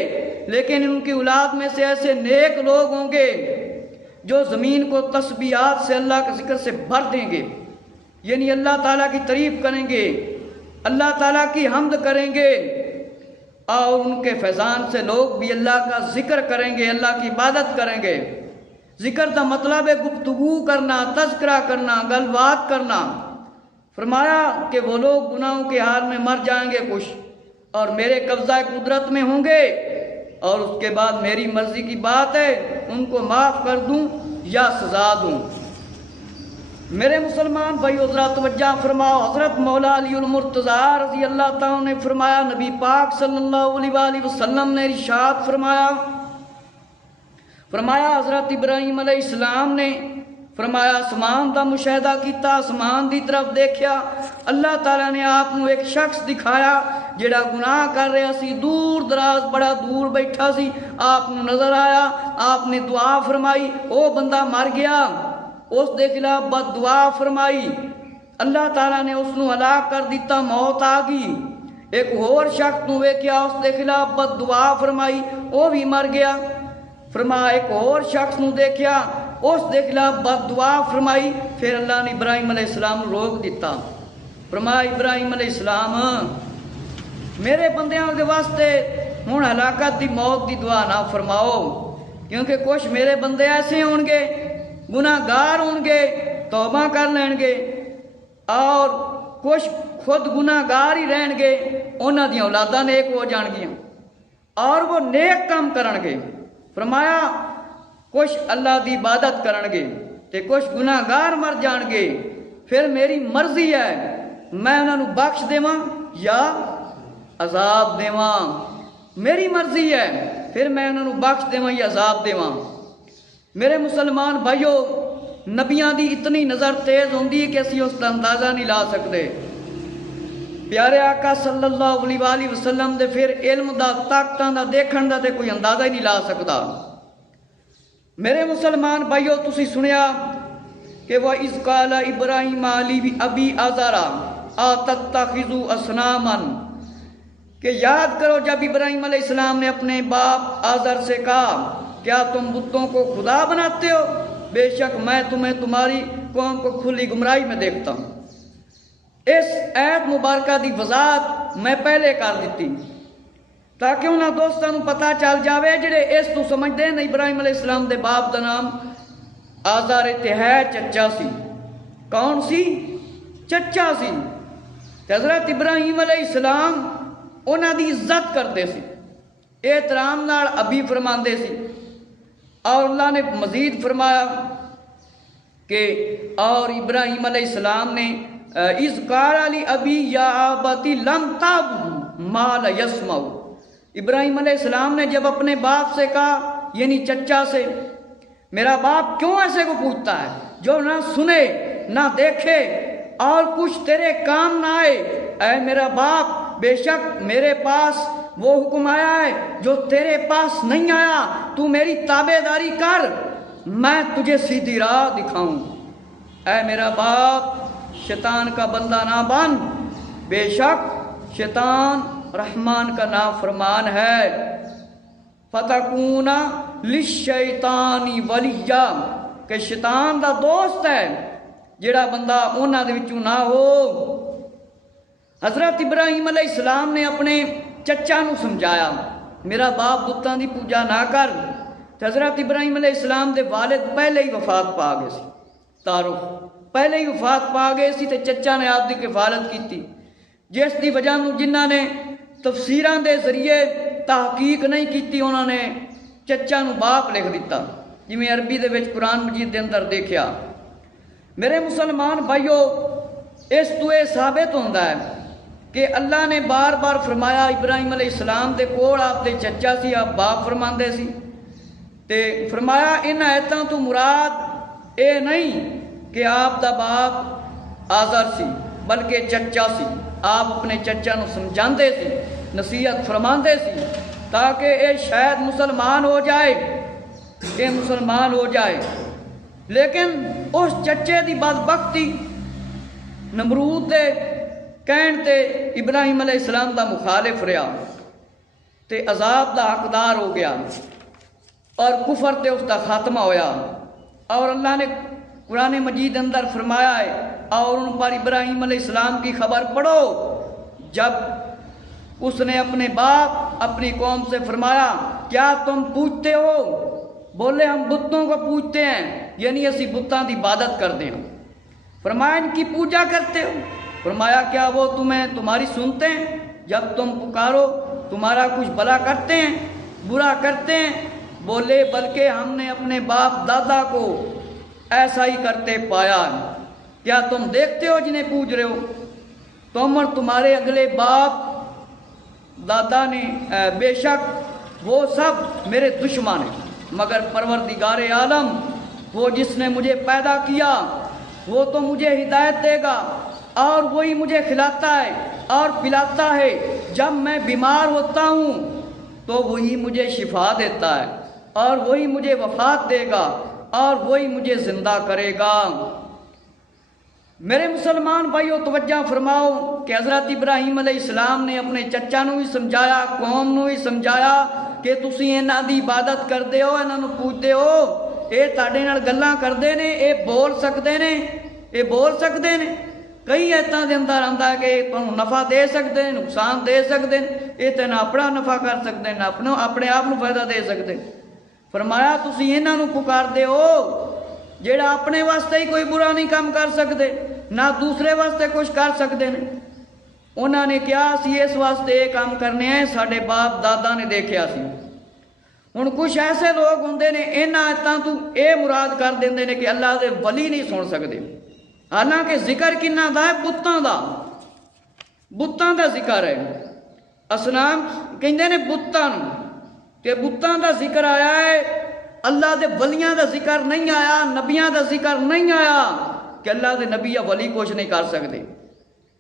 لیکن ان کی اولاد میں سے ایسے نیک لوگ ہوں گے جو زمین کو تسبیحات سے، اللہ کے ذکر سے بھر دیں گے، یعنی اللہ تعالیٰ کی تعریف کریں گے، اللہ تعالیٰ کی حمد کریں گے، اور ان کے فیضان سے لوگ بھی اللہ کا ذکر کریں گے، اللہ کی عبادت کریں گے۔ ذکر کا مطلب ہے گفتگو کرنا، تذکرہ کرنا، گل بات کرنا۔ فرمایا کہ وہ لوگ گناہوں کے حال میں مر جائیں گے کچھ، اور میرے قبضہ قدرت میں ہوں گے، اور اس کے بعد میری مرضی کی بات ہے ان کو معاف کر دوں یا سزا دوں۔ میرے مسلمان بھائی حضرات توجہ فرماؤ، حضرت مولا علی المرتضیٰ رضی اللہ تعالیٰ نے فرمایا، نبی پاک صلی اللہ علیہ وآلہ وسلم نے ارشاد فرمایا حضرت ابراہیم علیہ السلام نے فرمایا آسمان دا مشاہدہ کیتا، آسمان دی طرف دیکھیا، اللہ تعالیٰ نے آپ نو ایک شخص دکھایا جڑا گناہ کر رہا سی، دور دراز بڑا دور بیٹھا سی، آپ نو نظر آیا، آپ نے دعا فرمائی، او بندہ مر گیا، اس دے خلاف بد دعا فرمائی، اللہ تعالیٰ نے اس نو ہلاک کر دیتا، موت آ گئی۔ ایک اور شخص نو ویکھیا، اس دے خلاف بد دعا فرمائی، وہ بھی مر گیا۔ فرمایا ایک اور شخص نو دیکھیا، اس دے خلاف بد دعا فرمائی، پھر اللہ نے ابراہیم علیہ السلام روک دیتا۔ فرمایا ابراہیم علیہ السلام میرے بندیاں کے واسطے ہن ہلاکت دی موت دی دعا نہ فرماؤ، کیونکہ کچھ میرے بندے ایسے ہون گے، گناہ گار ہون گے، توبہ کر لین گے، اور کچھ خود گناہ گار ہی رہن گے، انہاں دی اولاداں نیک ہو جان گیاں اور وہ نیک کام کرن گے۔ فرمایا کچھ اللہ دی عبادت کرن گے تے کچھ گناہ گار مر جان گے، پھر میری مرضی ہے میں انہاں نو بخش دیواں یا عذاب دیواں، میری مرضی ہے پھر میں انہاں نو بخش دیواں یا عذاب دیواں۔ میرے مسلمان بھائیو، نبیاں دی اتنی نظر تیز ہوندی ہے کہ اسی اس دا اندازہ نہیں لا سکتے۔ پیارے آقا صلی اللہ علیہ وآلہ وسلم دے پھر علم دا، طاقتاں دا، دیکھن دا تے کوئی اندازہ ہی نہیں لا سکتا۔ میرے مسلمان بھائیو، تسی سنیا کہ وہ اذ قال ابراہیم ابی آزارا اتتخذوا اصناما، کہ یاد کرو جب ابراہیم علیہ السلام نے اپنے باپ آزر سے کہا کیا تم بتوں کو خدا بناتے ہو؟ بے شک میں تمہیں تمہاری قوم کو کھلی گمراہی میں دیکھتا ہوں۔ اس آیت مبارکہ دی وضاحت میں پہلے کر دیتی تاکہ انہاں دوستاں نوں پتہ چل جاوے جڑے اس تو سمجھدے ہیں ابراہیم علیہ السلام دے باپ دا نام آزار تے ہے چچا سی۔ کون سی؟ چچا سی۔ حضرت ابراہیم علیہ السلام انہاں دی عزت کرتے سی، احترام نال ابی فرماندے سی، اور اللہ نے مزید فرمایا کہ اور ابراہیم علیہ السلام نے اذ قال علی ابی یا ابتی لم تعبد ما لا یسمع، ابراہیم علیہ السلام نے جب اپنے باپ سے کہا یعنی چچا سے، میرا باپ کیوں ایسے کو پوچھتا ہے جو نہ سنے نہ دیکھے اور کچھ تیرے کام نہ آئے؟ اے میرا باپ، بے شک میرے پاس وہ حکم آیا ہے جو تیرے پاس نہیں آیا، تو میری تابع داری کر، میں تجھے سیدھی راہ دکھاؤں۔ اے میرا باپ، شیطان کا بندہ نہ بن، بے شک شیطان رحمان کا نافرمان ہے۔ فتکون للشیطان ولیا، کہ شیطان دا دوست ہے جڑا بندہ انہاں دے وچوں نہ ہو۔ حضرت ابراہیم علیہ السلام نے اپنے چچا نو سمجھایا میرا باپ بتاں دی پوجا نہ کر، تے حضرت ابراہیم علیہ السلام دے والد پہلے ہی وفات پا گئے سی، تعارف پہلے ہی وفات پا گئے سی، تے چچا نے آپ دی کفالت کیتی، جس دی وجہ نو جنہاں نے تفسیراں دے ذریعے تحقیق نہیں کیتی انہوں نے چچا نو باپ لکھ دیتا، جویں عربی دے وچ قرآن مجید دے اندر دیکھیا۔ میرے مسلمان بھائیو، اس تو یہ ثابت ہوتا ہے کہ اللہ نے بار بار فرمایا ابراہیم علیہ السلام دے کول آپ دے چچا سی، آپ باپ فرماندے سی، تے فرمایا ان آیتاں تو مراد اے نہیں کہ آپ دا باپ آزر سی بلکہ چچا سی، آپ اپنے چچا نو سمجھاندے سی، نصیحت فرماندے سی تاکہ اے شاید مسلمان ہو جائے، اے مسلمان ہو جائے۔ لیکن اس چچے دی بدبختی، نمرود دے کہن تے ابراہیم علیہ السلام دا مخالف رہا تے عذاب دا حقدار ہو گیا اور کفر تے اس دا خاتمہ ہویا، اور اللہ نے قرآن مجید اندر فرمایا ہے اور ان پر ابراہیم علیہ السلام کی خبر پڑھو جب اس نے اپنے باپ اپنی قوم سے فرمایا کیا تم پوچھتے ہو؟ بولے ہم بتوں کو پوچھتے ہیں، یعنی اسی بتاں دی عبادت کرتے ہیں۔ فرمایا ان کی پوجا کرتے ہو؟ فرمایا کیا وہ تمہاری سنتے ہیں جب تم پکارو؟ تمہارا کچھ بھلا کرتے ہیں برا کرتے ہیں؟ بولے بلکہ ہم نے اپنے باپ دادا کو ایسا ہی کرتے پایا، کیا تم دیکھتے ہو جنہیں پوج رہے ہو؟ تم اور تمہارے اگلے باپ دادا نے بے شک وہ سب میرے دشمن ہیں، مگر پروردگار عالم وہ جس نے مجھے پیدا کیا وہ تو مجھے ہدایت دے گا، اور وہی مجھے کھلاتا ہے اور پلاتا ہے، جب میں بیمار ہوتا ہوں تو وہی مجھے شفا دیتا ہے، اور وہی مجھے وفات دے گا، اور وہی مجھے زندہ کرے گا۔ میرے مسلمان بھائیو توجہ فرماؤ کہ حضرت ابراہیم علیہ السلام نے اپنے چچا نو بھی سمجھایا، قوم نو بھی سمجھایا کہ تسی انہاں دی عبادت کردے ہو، انہاں نو پوجدے ہو، اے تاڈے نال گلاں کردے نے، اے بول سکدے نے، اے بول سکدے نے۔ کئی ایتاں دے اندر آندا ہے کہ تانوں نفع دے سکدے نے، نقصان دے سکدے نے، اے تے نہ اپنا نفع کر سکدے نے، اپنے آپ نو فائدہ دے سکدے۔ فرمایا تسی انہاں نو پکاردے ہو جیڑا اپنے واسطے ہی کوئی برا نہیں کام کر سکدے، نہ دوسرے واسطے کچھ کر سکدے نے۔ انہاں نے کیا سی اس واسطے یہ کام کرنے ہیں، ساڈے باپ دادا نے دیکھیا سی۔ ہن کچھ ایسے لوگ ہوندے نے انہاں آیتاں تو اے مراد کر دیندے نے کہ اللہ دے ولی نہیں سن سکدے، حالانکہ ذکر کنہاں دا ہے؟ بتاں دا، بتاں دا ذکر ہے۔ اسلام کہندے نے بتاں نوں، تے بتاں دا ذکر آیا ہے، اللہ دے ولیاں دا ذکر نہیں آیا، نبیاں دا ذکر نہیں آیا کہ اللہ دے نبی یا ولی کچھ نہیں کر سکتے،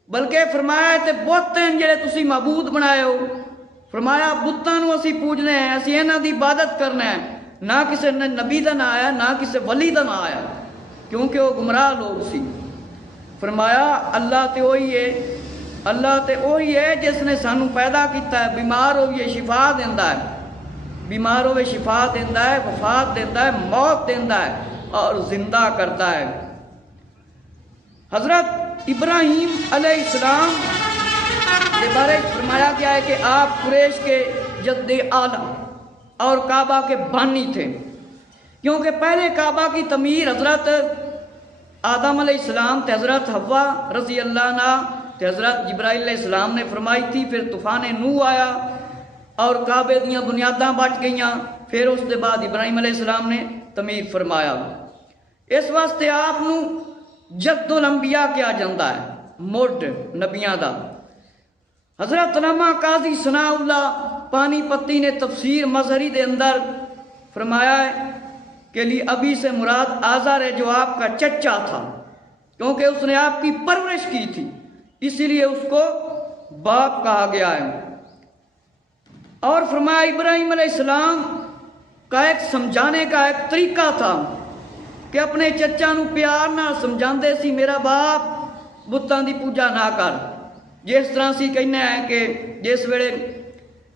بلکہ فرمایا ہے تے بت ہیں جڑے تسی معبود بنائے ہو۔ فرمایا بتاں نوں اسی پوجنے ہیں، اسی انہاں دی عبادت کرنا ہے، نہ کسی نبی دا نہ آیا، نہ کسی ولی دا نہ آیا، کیونکہ وہ گمراہ لوگ سی۔ فرمایا اللہ تے وہی ہے، اللہ تے وہی ہے جس نے سانو پیدا کیتا ہے، بیمار ہوئیے شفا دیندا ہے، بیمار ہوئے شفا دیندا ہے، وفات دیندا ہے، موت دیندا ہے اور زندہ کرتا ہے۔ حضرت ابراہیم علیہ السلام کے بارے فرمایا گیا ہے کہ آپ قریش کے جد اعلیٰ اور کعبہ کے بانی تھے، کیونکہ پہلے کعبہ کی تعمیر حضرت آدم علیہ السلام تے حضرت حوا رضی اللہ عنہ تے حضرت جبرائیل علیہ السلام نے فرمائی تھی، پھر طوفان نوح آیا اور کعبے دیاں بنیاداں بچ گئیاں، پھر اس کے بعد ابراہیم علیہ السلام نے تعمیر فرمایا۔ اس واسطے آپ نو جد الانبیاء کیا جاندہ ہے، مڈ نبیاں دا۔ حضرت علامہ قاضی ثناء اللہ پانی پتی نے تفسیر مظہری دے اندر فرمایا ہے کہ لی ابی سے مراد آزر ہے جو آپ کا چچا تھا، کیونکہ اس نے آپ کی پرورش کی تھی، اسی لیے اس کو باپ کہا گیا ہے۔ اور فرمایا ابراہیم علیہ السلام کا ایک سمجھانے کا ایک طریقہ تھا کہ اپنے چچا نو پیار نہ سمجھاندے سی میرا باپ بتاں دی پوجا نہ کر، جس طرح سی کہنا ہے کہ جس ویلے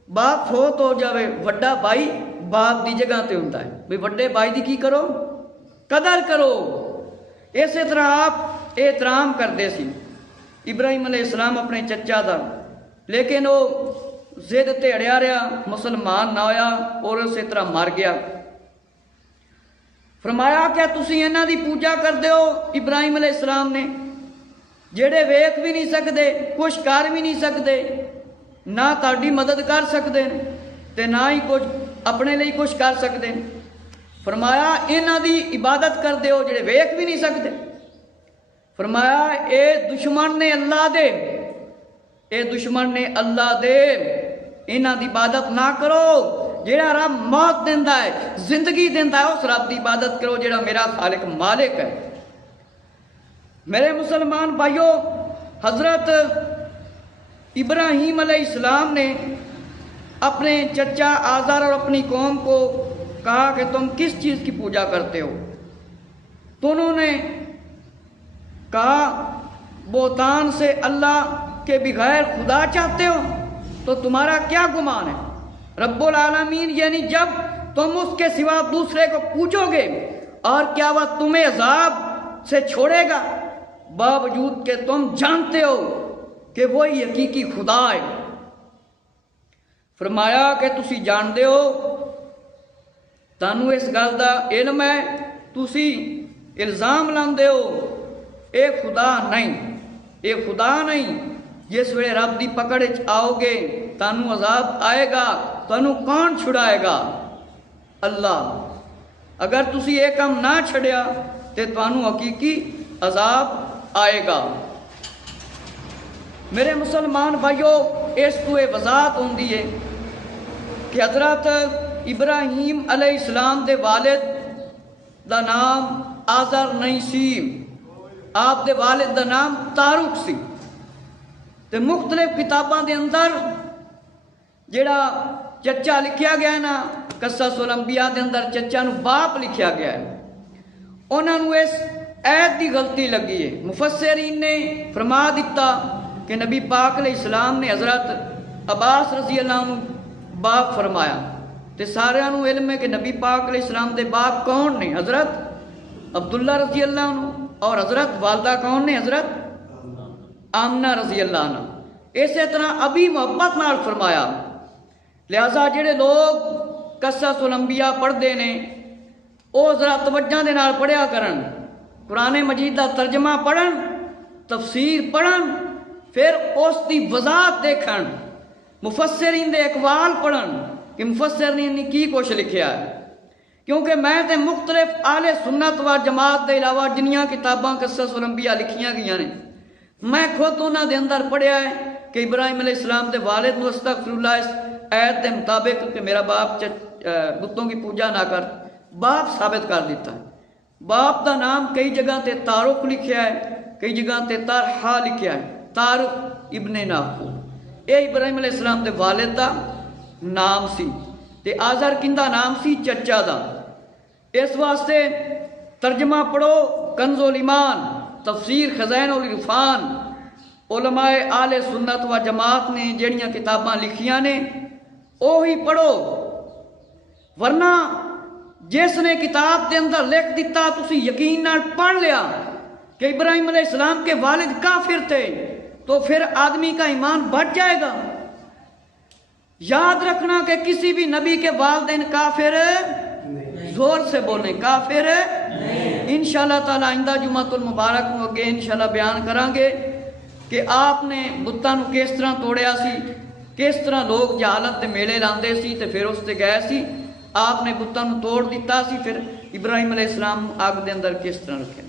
باپ فوت ہو جاوے وڈا بھائی باپ دی جگہ تے ہوندا ہے، بھئی وڈے بھائی دی کی کرو؟ قدر کرو۔ اسی طرح آپ احترام کردے سی ابراہیم علیہ السلام اپنے چچا دا، لیکن وہ زد تے اڑیا رہا، مسلمان نہ ہویا اور اسی طرح مر گیا۔ فرمایا کیا تسی انہاں دی پوجا کردے ہو ابراہیم علیہ السلام نے، جڑے ویکھ بھی نہیں سکدے، کچھ کر بھی نہیں سکدے، نہ تہاڈی مدد کر سکدے تے نہ ہی کچھ اپنے لیے کچھ کر سکدے۔ فرمایا انہاں دی عبادت کردے ہو جڑے ویکھ بھی نہیں سکدے۔ فرمایا اے دشمن نے اللہ دے، اے دشمن نے اللہ دے، انہاں دی عبادت نہ کرو، جیڑا رب موت دیندا ہے، زندگی دیندا ہے، اس رب دی عبادت کرو جیڑا میرا خالق مالک ہے۔ میرے مسلمان بھائیوں، حضرت ابراہیم علیہ السلام نے اپنے چچا آزر اور اپنی قوم کو کہا کہ تم کس چیز کی پوجا کرتے ہو؟ تو انہوں نے کہا بہتان سے اللہ کے بغیر خدا چاہتے ہو، تو تمہارا کیا گمان ہے؟ رب العالمین یعنی جب تم اس کے سوا دوسرے کو پوجو گے اور کیا وہ تمہیں عذاب سے چھوڑے گا، باوجود کہ تم جانتے ہو کہ وہی حقیقی خدا ہے۔ فرمایا کہ تسی جاندے ہو، تانوں اس گل دا علم ہے، تسی الزام لاندے ہو، اے خدا نہیں، اے خدا نہیں، جس ویلے رب دی پکڑ وچ آؤ گے تانوں عذاب آئے گا، تانوں کون چھڑائے گا؟ اللہ۔ اگر تسی یہ کام نہ چھڑیا تے تانوں حقیقی عذاب آئے گا۔ میرے مسلمان بھائیو، اس کو یہ وضاحت ہوندی ہے کہ حضرت ابراہیم علیہ السلام دے والد دا نام آزر نہیں سی، آپ دے والد دا نام تارک سی۔ تے مختلف کتاباں دے اندر جڑا چچا لکھیا گیا ہے نا، قصص الانبیاء دے اندر چچا نو باپ لکھیا گیا ہے، انہاں نو اس عید دی غلطی لگی ہے۔ مفسرین نے فرما دیتا کہ نبی پاک علیہ السلام نے حضرت عباس رضی اللہ عنہ باپ فرمایا، تے سارے نو علم ہے کہ نبی پاک علیہ السلام دے باپ کون نے؟ حضرت عبداللہ رضی اللہ عنہ، اور حضرت والدہ کون نے؟ حضرت آمنہ رضی اللہ عنہ۔ اسی طرح ابھی محبت نال فرمایا۔ لہذا جڑے لوگ قصص الانبیاء پڑھتے ہیں وہ ذرا توجہ دے نال پڑھیا کرن، قرآن مجید دا ترجمہ پڑھن، تفسیر پڑھن، پھر اس دی وضاحت دیکھن، مفسرین دے اقوال پڑھن کہ مفسرین نے کی کچھ لکھیا ہے۔ کیونکہ میں تے مختلف اہل سنت و جماعت دے علاوہ جنیاں کتاباں قصص الانبیاء لکھیاں گئیاں نے، میں خود انہاں دے اندر پڑھیا ہے کہ ابراہیم علیہ السلام دے والد نو استغفر اللہ اس آیت دے مطابق کہ میرا باپ بتوں کی پوجا نہ کر، باپ ثابت کر دیتا ہے۔ باپ دا نام کئی جگہ تے تارق لکھیا ہے، کئی جگہ تے تارحا لکھیا ہے، تارق ابن ناخور۔ اے ابراہیم علیہ السلام دے والد دا نام سی، تے آزر کندہ نام سی؟ چچا دا۔ اس واسطے ترجمہ پڑھو کنز الایمان، تفسیر خزائن العرفان، علماء اہل سنت و جماعت نے جڑیاں کتاباں لکھیاں نے وہی پڑھو، ورنہ جس نے کتاب دے اندر لکھ دیتا تسی یقین نال پڑھ لیا کہ ابراہیم علیہ السلام کے والد کافر تھے، تو پھر آدمی کا ایمان بڑھ جائے گا۔ یاد رکھنا کہ کسی بھی نبی کے والدین کافر، زور سے بولیں، کافر انشاءاللہ تعالی آئندہ جمعۃ المبارک کو اگے انشاءاللہ بیان کریں گے کہ آپ نے بتاں نو کس طرح توڑیا سی، کس طرح لوگ جہالت دے میلے لاندے سی تے پھر اس تے گئے سی، آپ نے بتاں نو توڑ دیتا سی، پھر ابراہیم علیہ السلام آگ دے اندر کس طرح رکھے۔